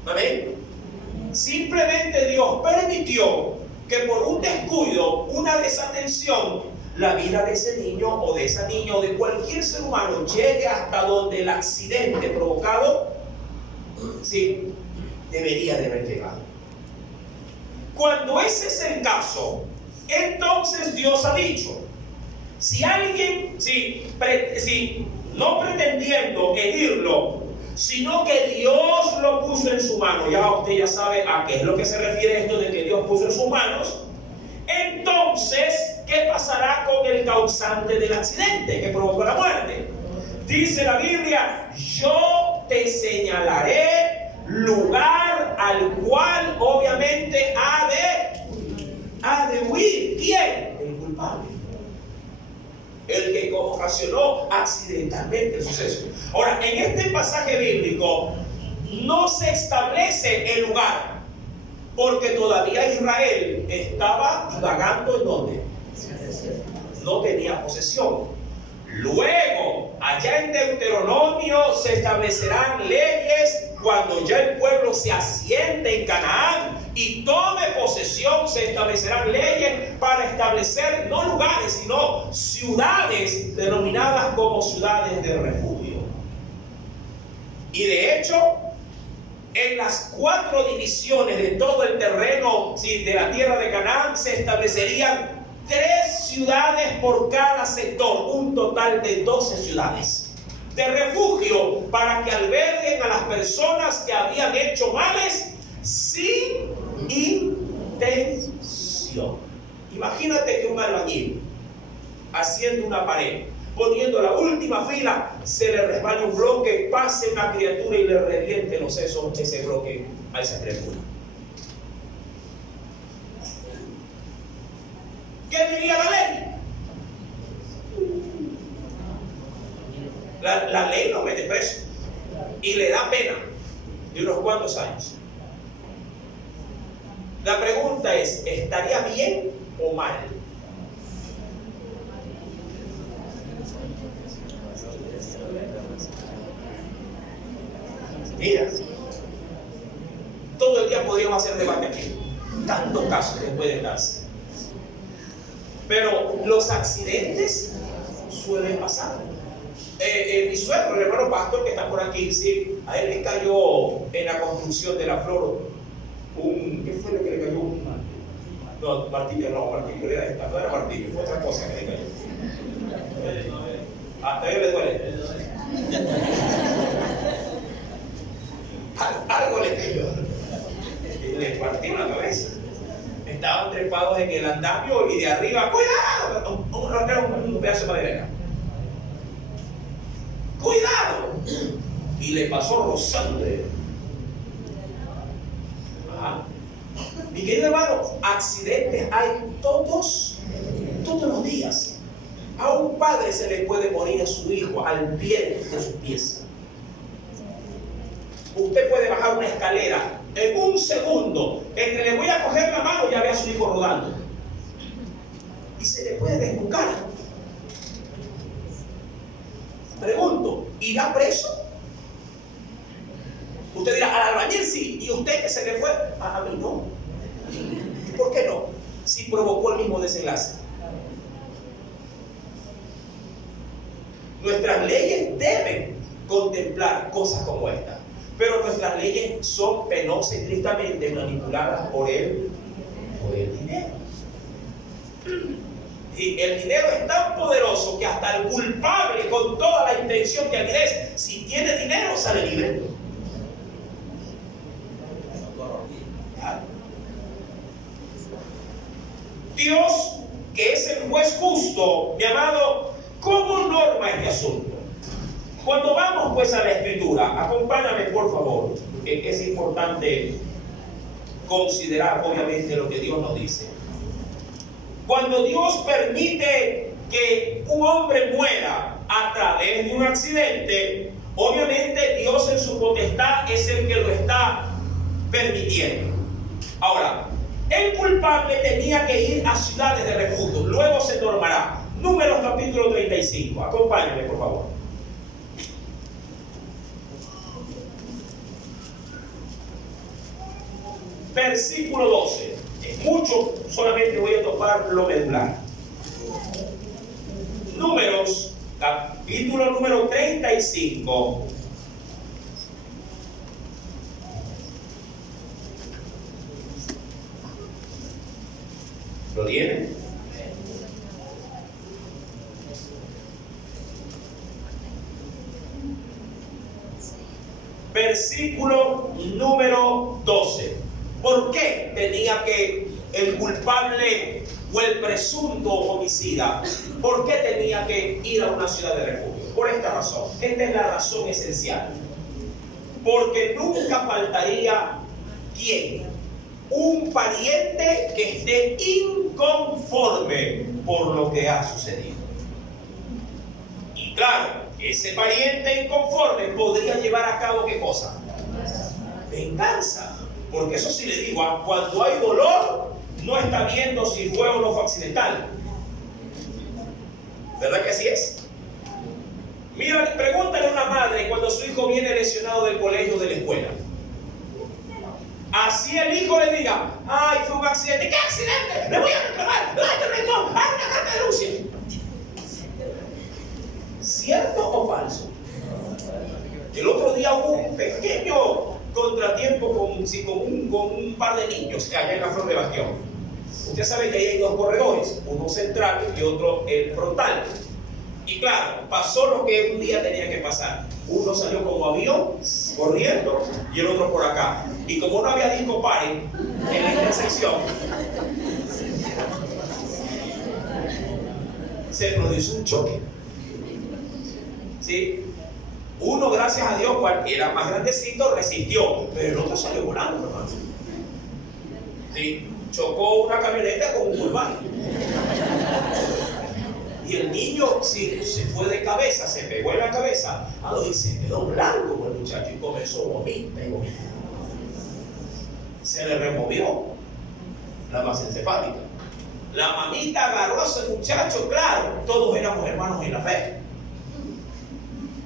Amén. Simplemente Dios permitió que por un descuido, una desatención, la vida de ese niño o de esa niña o de cualquier ser humano llegue hasta donde el accidente provocado, sí, debería de haber llegado. Cuando ese es el caso, entonces Dios ha dicho: si alguien, no pretendiendo herirlo, sino que Dios lo puso en su mano, ya usted ya sabe a qué es lo que se refiere esto de que Dios puso en sus manos, entonces, ¿qué pasará con el causante del accidente que provocó la muerte? Dice la Biblia: yo te señalaré lugar al cual obviamente ha de huir. ¿Quién? El culpable, el que ocasionó accidentalmente el suceso. Ahora, en este pasaje bíblico no se establece el lugar, porque todavía Israel estaba divagando en donde no tenía posesión. Luego, allá en Deuteronomio se establecerán leyes cuando ya el pueblo se asiente en Canaán y tome posesión. Se establecerán leyes para establecer no lugares, sino ciudades denominadas como ciudades de refugio. Y de hecho, en las 4 divisiones de todo el terreno, de la tierra de Canaán, se establecerían 3 ciudades por cada sector, un total de 12 ciudades de refugio para que alberguen a las personas que habían hecho males sin intención. Imagínate que un albañil haciendo una pared, poniendo la última fila, se le resbale un bloque, pase una criatura y le reviente los sesos de ese bloque a esa criatura. ¿Qué diría la ley? La ley lo mete preso y le da pena de unos cuantos años. La pregunta es: ¿estaría bien o mal? Mira, todo el día podríamos hacer debate aquí, tantos casos que pueden darse. Pero los accidentes suelen pasar. Mi suegro, el hermano pastor que está por aquí, sí, a él le cayó en la construcción de la flor ¿qué fue lo que le cayó? No, martillo era esta, no era martillo, fue otra cosa que le cayó. ¿A él le duele? Algo le cayó. Le partió la cabeza. Estaban trepados en el andamio y de arriba, ¡cuidado! Un pedazo de madera. ¡Cuidado! Y le pasó rozando. Mi querido hermano, accidentes hay todos los días. A un padre se le puede morir a su hijo al pie de sus pies. Usted puede bajar una escalera en un segundo, entre le voy a coger la mano, ya ve a su hijo rodando. y se le puede desnucar. Pregunto, ¿irá preso? Usted dirá, al albañil sí, y usted que se le fue, a mí no. ¿Y por qué no? Si provocó el mismo desenlace. Nuestras leyes deben contemplar cosas como esta, pero nuestras leyes son penosas y tristemente manipuladas por el dinero. Y el dinero es tan poderoso que hasta el culpable, con toda la intención de avidez, si tiene dinero, sale libre. Dios, que es el juez justo, mi amado, ¿cómo norma este asunto? Cuando vamos pues a la Escritura, acompáñame por favor, es importante considerar obviamente lo que Dios nos dice. Cuando Dios permite que un hombre muera a través de un accidente, obviamente Dios en su potestad es el que lo está permitiendo. Ahora, el culpable tenía que ir a ciudades de refugio, luego se normará. Números capítulo 35, acompáñame por favor. Versículo 12. Es mucho, solamente voy a topar lo medular. Números, capítulo número 35. ¿Lo tienen? Versículo número 12. ¿Por qué tenía que el culpable o el presunto homicida, por qué tenía que ir a una ciudad de refugio? Por esta razón. Esta es la razón esencial. Porque nunca faltaría ¿quién? Un pariente que esté inconforme por lo que ha sucedido. Y claro, ese pariente inconforme podría llevar a cabo ¿qué cosa? Venganza. Porque eso sí le digo, cuando hay dolor, no está viendo si fue o no fue accidental. ¿Verdad que así es? Mira, pregúntale a una madre cuando su hijo viene lesionado del colegio o de la escuela. Así el hijo le diga, ay, fue un accidente. ¿Qué accidente? Le voy a reclamar. ¡No, este reclamo! ¡Haga una carta de denuncia! ¿Cierto o falso? El otro día hubo un pequeño contratiempo con un par de niños allá en la Flor de Bastión. Usted sabe que ahí hay dos corredores, uno central y otro el frontal. Y claro, pasó lo que un día tenía que pasar. Uno salió como avión, corriendo, y el otro por acá. Y como no había disco pare en la intersección, se produjo un choque. ¿Sí? Uno, gracias a Dios, cual era más grandecito, resistió, pero el otro salió volando, hermano. ¿Sí? Chocó una camioneta con un curvaje. Y el niño se fue de cabeza, se pegó en la cabeza, y se quedó blanco el muchacho y comenzó a vomitar y vomitar. Se le removió la masa encefálica. La mamita agarró a ese muchacho, claro, todos éramos hermanos en la fe.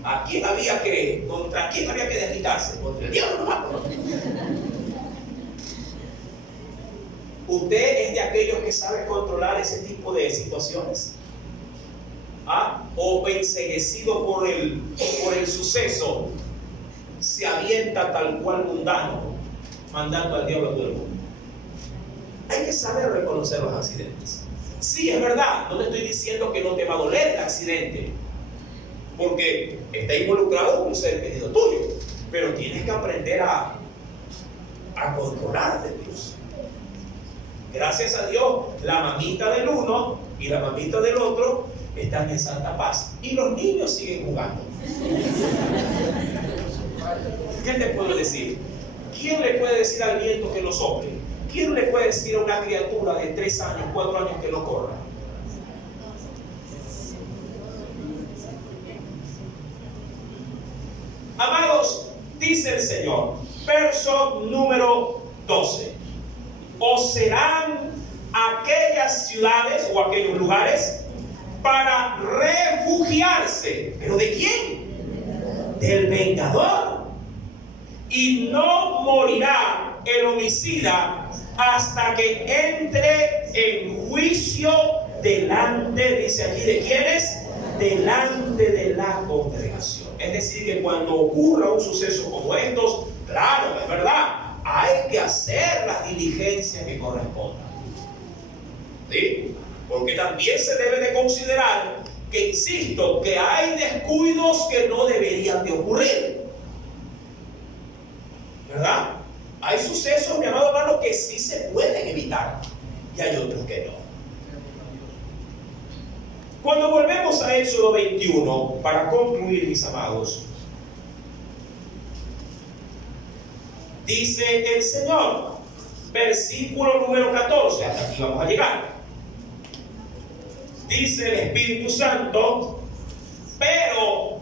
¿A quién había que, contra quién había que desquitarse? Contra el diablo nomás. ¿Usted es de aquellos que sabe controlar ese tipo de situaciones? O enceguecido por el suceso, se avienta tal cual mundano, mandando al diablo a todo el mundo. Hay que saber reconocer los accidentes. Sí, es verdad, no te estoy diciendo que no te va a doler el accidente, porque está involucrado un ser querido tuyo, pero tienes que aprender a controlarte, Dios. Gracias a Dios, la mamita del uno y la mamita del otro están en santa paz y los niños siguen jugando. ¿Qué te puedo decir? ¿Quién le puede decir al viento que no sople? ¿Quién le puede decir a una criatura de 3 años, 4 años que no corra? Amados, dice el Señor, verso número 12: os serán aquellas ciudades o aquellos lugares para refugiarse. ¿Pero de quién? Del vengador. Y no morirá el homicida hasta que entre en juicio delante, dice allí, ¿de quiénes? Delante de la congregación. Es decir, que cuando ocurra un suceso como estos, claro, es verdad, hay que hacer las diligencias que correspondan. ¿Sí? Porque también se debe de considerar que, insisto, que hay descuidos que no deberían de ocurrir. ¿Verdad? Hay sucesos, mi amado hermano, que sí se pueden evitar y hay otros que no. Cuando volvemos a Éxodo 21, para concluir, mis amados, dice el Señor, versículo número 14, hasta aquí vamos a llegar. Dice el Espíritu Santo, pero,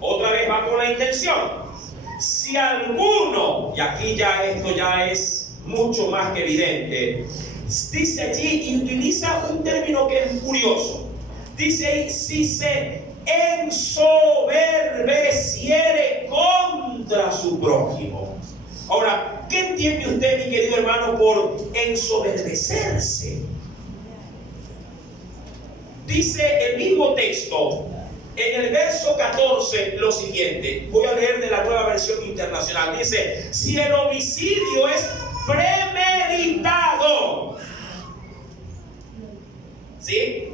otra vez va con la intención, si alguno, y aquí ya esto ya es mucho más que evidente, dice allí y utiliza un término que es curioso. Dice ahí, si se ensoberbeciere contra su prójimo. Ahora, ¿qué entiende usted, mi querido hermano, por ensoberbecerse? Dice el mismo texto, en el verso 14, lo siguiente. Voy a leer de la Nueva Versión Internacional. Dice, si el homicidio es premeditado. ¿Sí?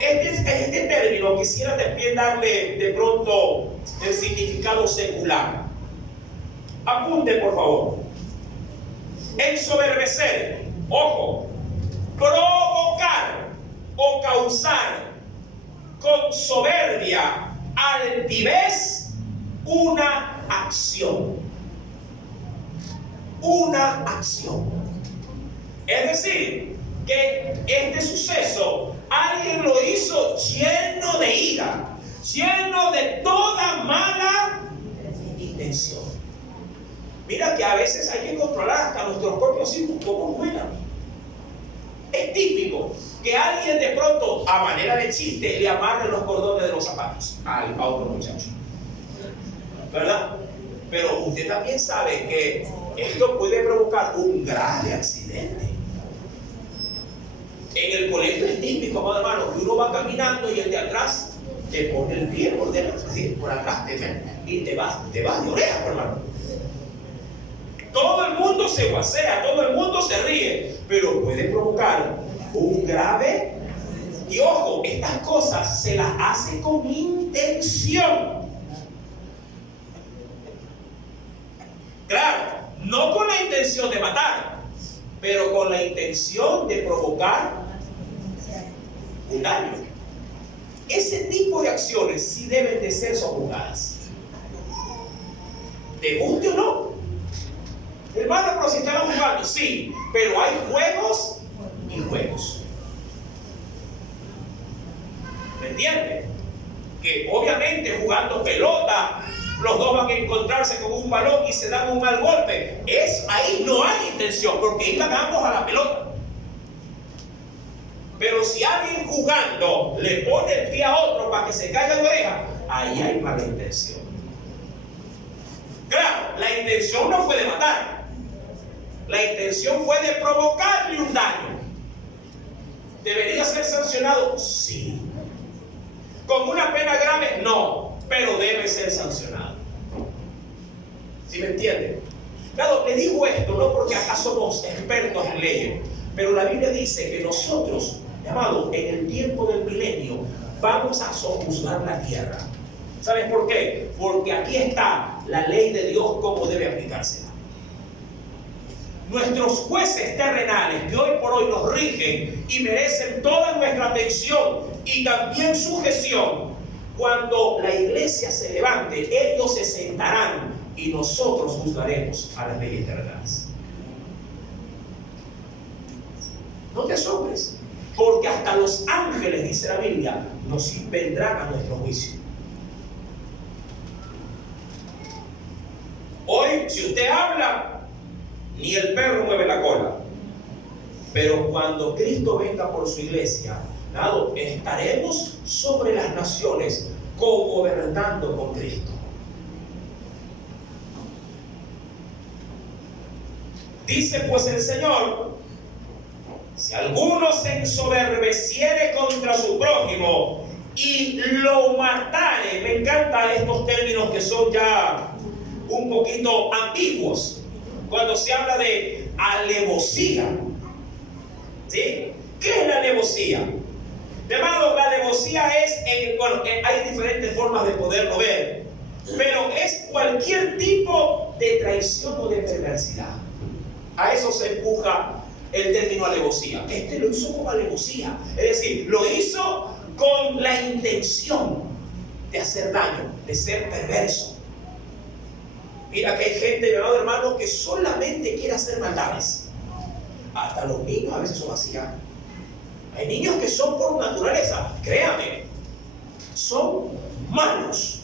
Este término quisiera también darle de pronto el significado secular. Apunte, por favor. Ensoberbecer, ojo, provocar o causar con soberbia, altivez, una acción. Una acción. Es decir, que este suceso alguien lo hizo lleno de ira, lleno de toda mala intención. Mira que a veces hay que controlar hasta nuestros propios hijos como juegan. Es típico que alguien de pronto, a manera de chiste, le amarre los cordones de los zapatos a otro muchacho, ¿verdad? Pero usted también sabe que esto puede provocar un grave accidente. En el colegio es típico, amado hermano, que uno va caminando y el de atrás te pone el pie por delante, por atrás y te vas de oreja, hermano. Todo el mundo se guasea, todo el mundo se ríe, pero puede provocar un grave. Y ojo, estas cosas se las hace con intención. Claro, no con la intención de matar, pero con la intención de provocar un daño. Ese tipo de acciones sí deben de ser sojuzgadas. ¿Te guste o no? Hermano, pero si estamos jugando, sí, pero hay juegos y juegos. ¿Me entiendes? Que obviamente jugando pelota, los dos van a encontrarse con un balón y se dan un mal golpe. Ahí no hay intención, porque ahí ganamos a la pelota. Pero si alguien jugando le pone el pie a otro para que se caiga de oreja, ahí hay mala intención. Claro, la intención no fue de matar. La intención fue de provocarle un daño. ¿Debería ser sancionado? Sí. ¿Con una pena grave? No, pero debe ser sancionado. ¿Sí me entienden? Claro, le digo esto no porque acá somos expertos en leyes, pero la Biblia dice que nosotros, amado, en el tiempo del milenio vamos a sojuzgar la tierra. ¿Sabes por qué? Porque aquí está la ley de Dios, cómo debe aplicarse. Nuestros jueces terrenales que hoy por hoy nos rigen y merecen toda nuestra atención y también sujeción, cuando la iglesia se levante, ellos se sentarán y nosotros juzgaremos a las leyes terrenales. No te asombres, porque hasta los ángeles, dice la Biblia, nos vendrán a nuestro juicio. Hoy, si usted habla, ni el perro mueve la cola. Pero cuando Cristo venga por su iglesia, estaremos sobre las naciones, gobernando con Cristo. Dice pues el Señor: si alguno se ensoberbeciere contra su prójimo y lo matare. Me encantan estos términos que son ya un poquito ambiguos cuando se habla de alevosía. ¿Sí? ¿Qué es la alevosía? De modo, la alevosía es, hay diferentes formas de poderlo ver, pero es cualquier tipo de traición o de perversidad. A eso se empuja el término alevosía. Este lo hizo con alevosía, es decir, lo hizo con la intención de hacer daño, de ser perverso. Mira que hay gente, mi amado hermano, que solamente quiere hacer maldades. Hasta los niños a veces son así. Hay niños que son por naturaleza, créame, son malos.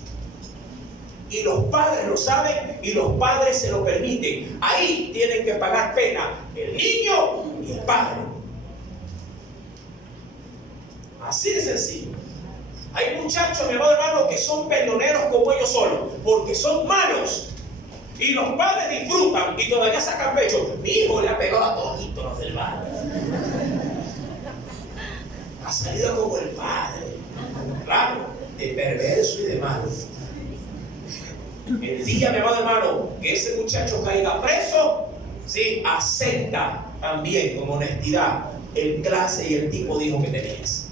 Y los padres lo saben y los padres se lo permiten. Ahí tienen que pagar pena el niño y el padre. Así de sencillo. Hay muchachos, mi amado hermano, que son perdoneros como ellos solos, porque son malos. Y los padres disfrutan y todavía sacan pecho. Mi hijo le ha pegado a toditos los del barrio. Ha salido como el padre. Claro, de perverso y de malo. El día, mi amado hermano, que ese muchacho caiga preso, sí, acepta también con honestidad el clase y el tipo de hijo que tenías.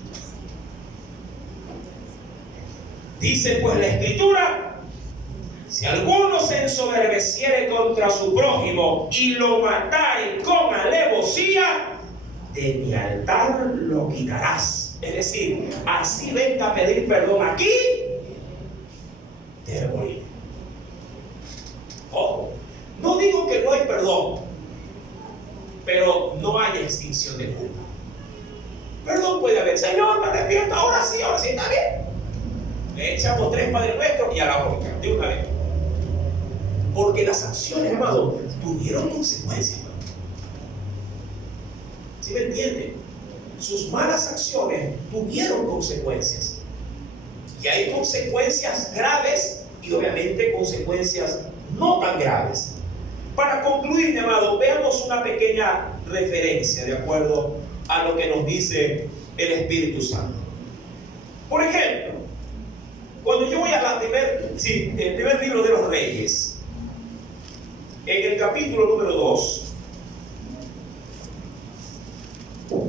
Dice pues la Escritura: si alguno se ensoberbeciere contra su prójimo y lo matare con alevosía, de mi altar lo quitarás. Es decir, así venga a pedir perdón aquí, debe morir. Ojo, no digo que no hay perdón, pero no hay extinción de culpa. Perdón puede haber: Señor, me arrepiento, ahora sí está bien. Le echamos 3 Padres Nuestros y a la boca, de una vez. Porque las acciones, hermano, tuvieron consecuencias, hermano. ¿Sí me entienden? Sus malas acciones tuvieron consecuencias. Y hay consecuencias graves y obviamente consecuencias no tan graves. Para concluir, mi amado, veamos una pequeña referencia de acuerdo a lo que nos dice el Espíritu Santo. Por ejemplo, cuando yo voy a el primer libro de los Reyes, en el capítulo número 2,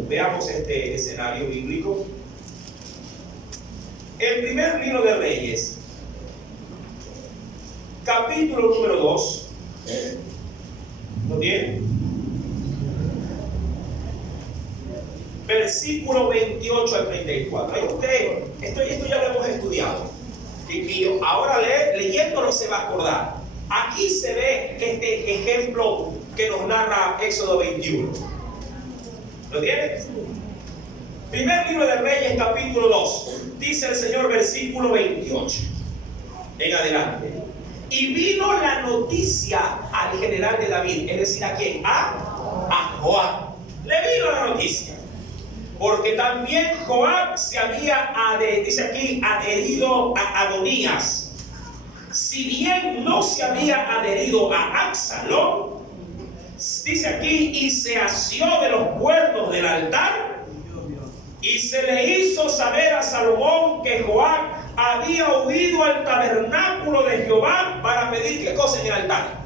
veamos este escenario bíblico. El primer libro de Reyes, capítulo número 2, ¿lo tiene? Versículo 28 al 34. Ahí usted, esto ya lo hemos estudiado. Y ahora leyéndolo se va a acordar. Aquí se ve este ejemplo que nos narra Éxodo 21. ¿Lo tiene? Primer libro de Reyes, capítulo 2. Dice el Señor, versículo 28 en adelante: y vino la noticia al general de David. Es decir, ¿a quién? A Joab. Le vino la noticia, porque también Joab se había, dice aquí, adherido a Adonías. Si bien no se había adherido a Absalón, dice aquí, y se asió de los cuernos del altar, y se le hizo saber a Salomón que Joab había huido al tabernáculo de Jehová para pedir, ¿qué cosa en el altar?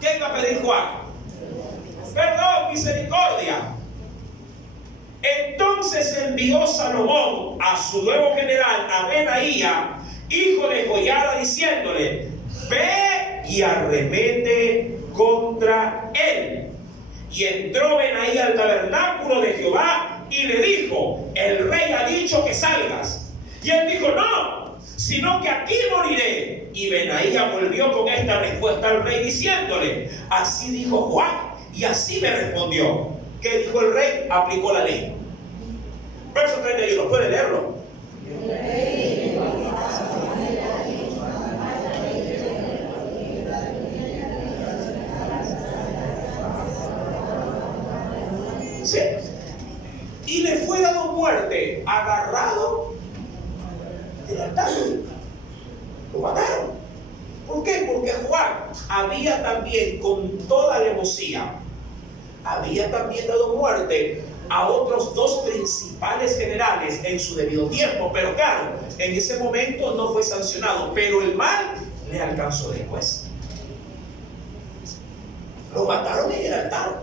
¿Qué iba a pedir Joab? Perdón, misericordia. Entonces envió Salomón a su nuevo general, a Benaía, hijo de Joiada, diciéndole: ve y arremete contra él. Y entró Benaía al tabernáculo de Jehová y le dijo: el rey ha dicho que salgas. Y él dijo: no, sino que aquí moriré. Y Benaía volvió con esta respuesta al rey diciéndole: así dijo Joab y así me respondió. ¿Qué dijo el rey? Aplicó la ley. Verso 31, ¿puede leerlo? ¿Sí? del altar. Lo mataron. ¿Por qué? Porque Juan había también, con toda alevosía, había también dado muerte a otros dos principales generales en su debido tiempo. Pero claro, en ese momento no fue sancionado, pero el mal le alcanzó después. Lo mataron en el altar.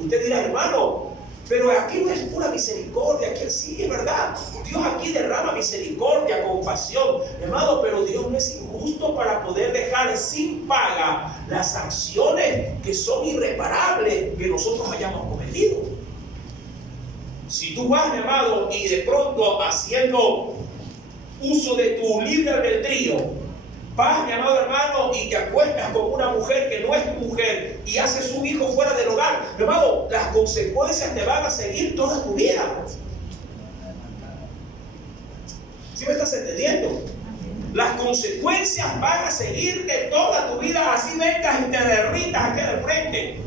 Usted dirá, hermano, pero aquí no es pura misericordia, aquí sí es verdad. Dios aquí derrama misericordia, compasión, hermano, pero Dios no es injusto para poder dejar sin paga las acciones que son irreparables que nosotros hayamos cometido. Si tú vas, mi amado, y de pronto haciendo uso de tu libre albedrío, vas, mi amado hermano, y te acuestas con una mujer que no es tu mujer y haces un hijo fuera del hogar, mi amado, las consecuencias te van a seguir toda tu vida. ¿Sí me estás entendiendo? Las consecuencias van a seguirte toda tu vida, así vengas y te derritas aquí al frente,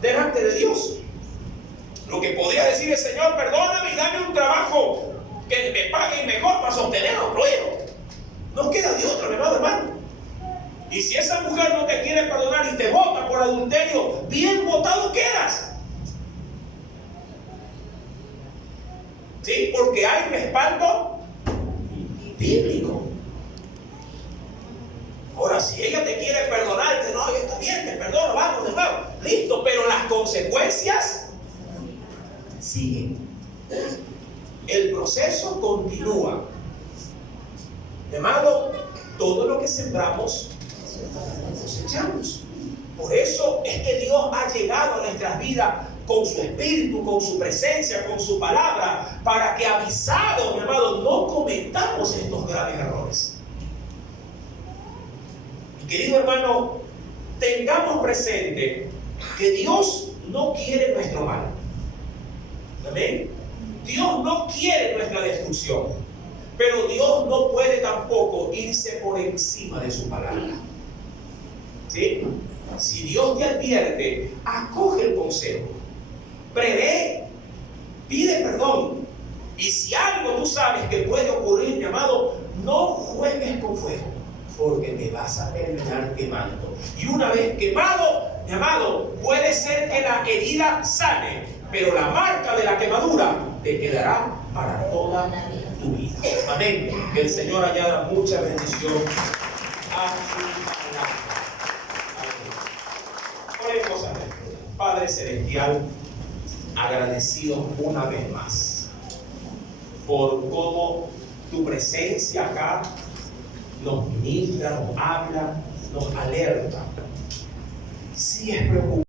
delante de Dios. Lo que podría decir el Señor, perdóname y dame un trabajo que me pague mejor para sostener a otro hijo. No queda de otra, mi amado hermano. Y si esa mujer no te quiere perdonar y te vota por adulterio, bien votado quedas. ¿Sí? Porque hay respaldo bíblico. Ahora, si ella te quiere perdonar, no, está bien, te perdono, vamos de nuevo. Listo, pero las consecuencias siguen. El proceso continúa. Hermano, todo lo que sembramos, cosechamos. Por eso es que Dios ha llegado a nuestras vidas con su espíritu, con su presencia, con su palabra, para que avisados, mi amado, no cometamos estos graves errores. Mi querido hermano, tengamos presente que Dios no quiere nuestro mal. Amén. Dios no quiere nuestra destrucción. Pero Dios no puede tampoco irse por encima de su palabra. ¿Sí? Si Dios te advierte, acoge el consejo, prevé, pide perdón. Y si algo tú sabes que puede ocurrir, mi amado, no juegues con fuego, porque te vas a terminar quemando. Y una vez quemado, mi amado, puede ser que la herida sane, pero la marca de la quemadura te quedará para toda tu vida. Amén. Que el Señor añada mucha bendición a su palabra. Oremos a Dios. Padre Celestial, agradecidos una vez más por cómo tu presencia acá nos ministra, nos habla, nos alerta. Sí es preocupante.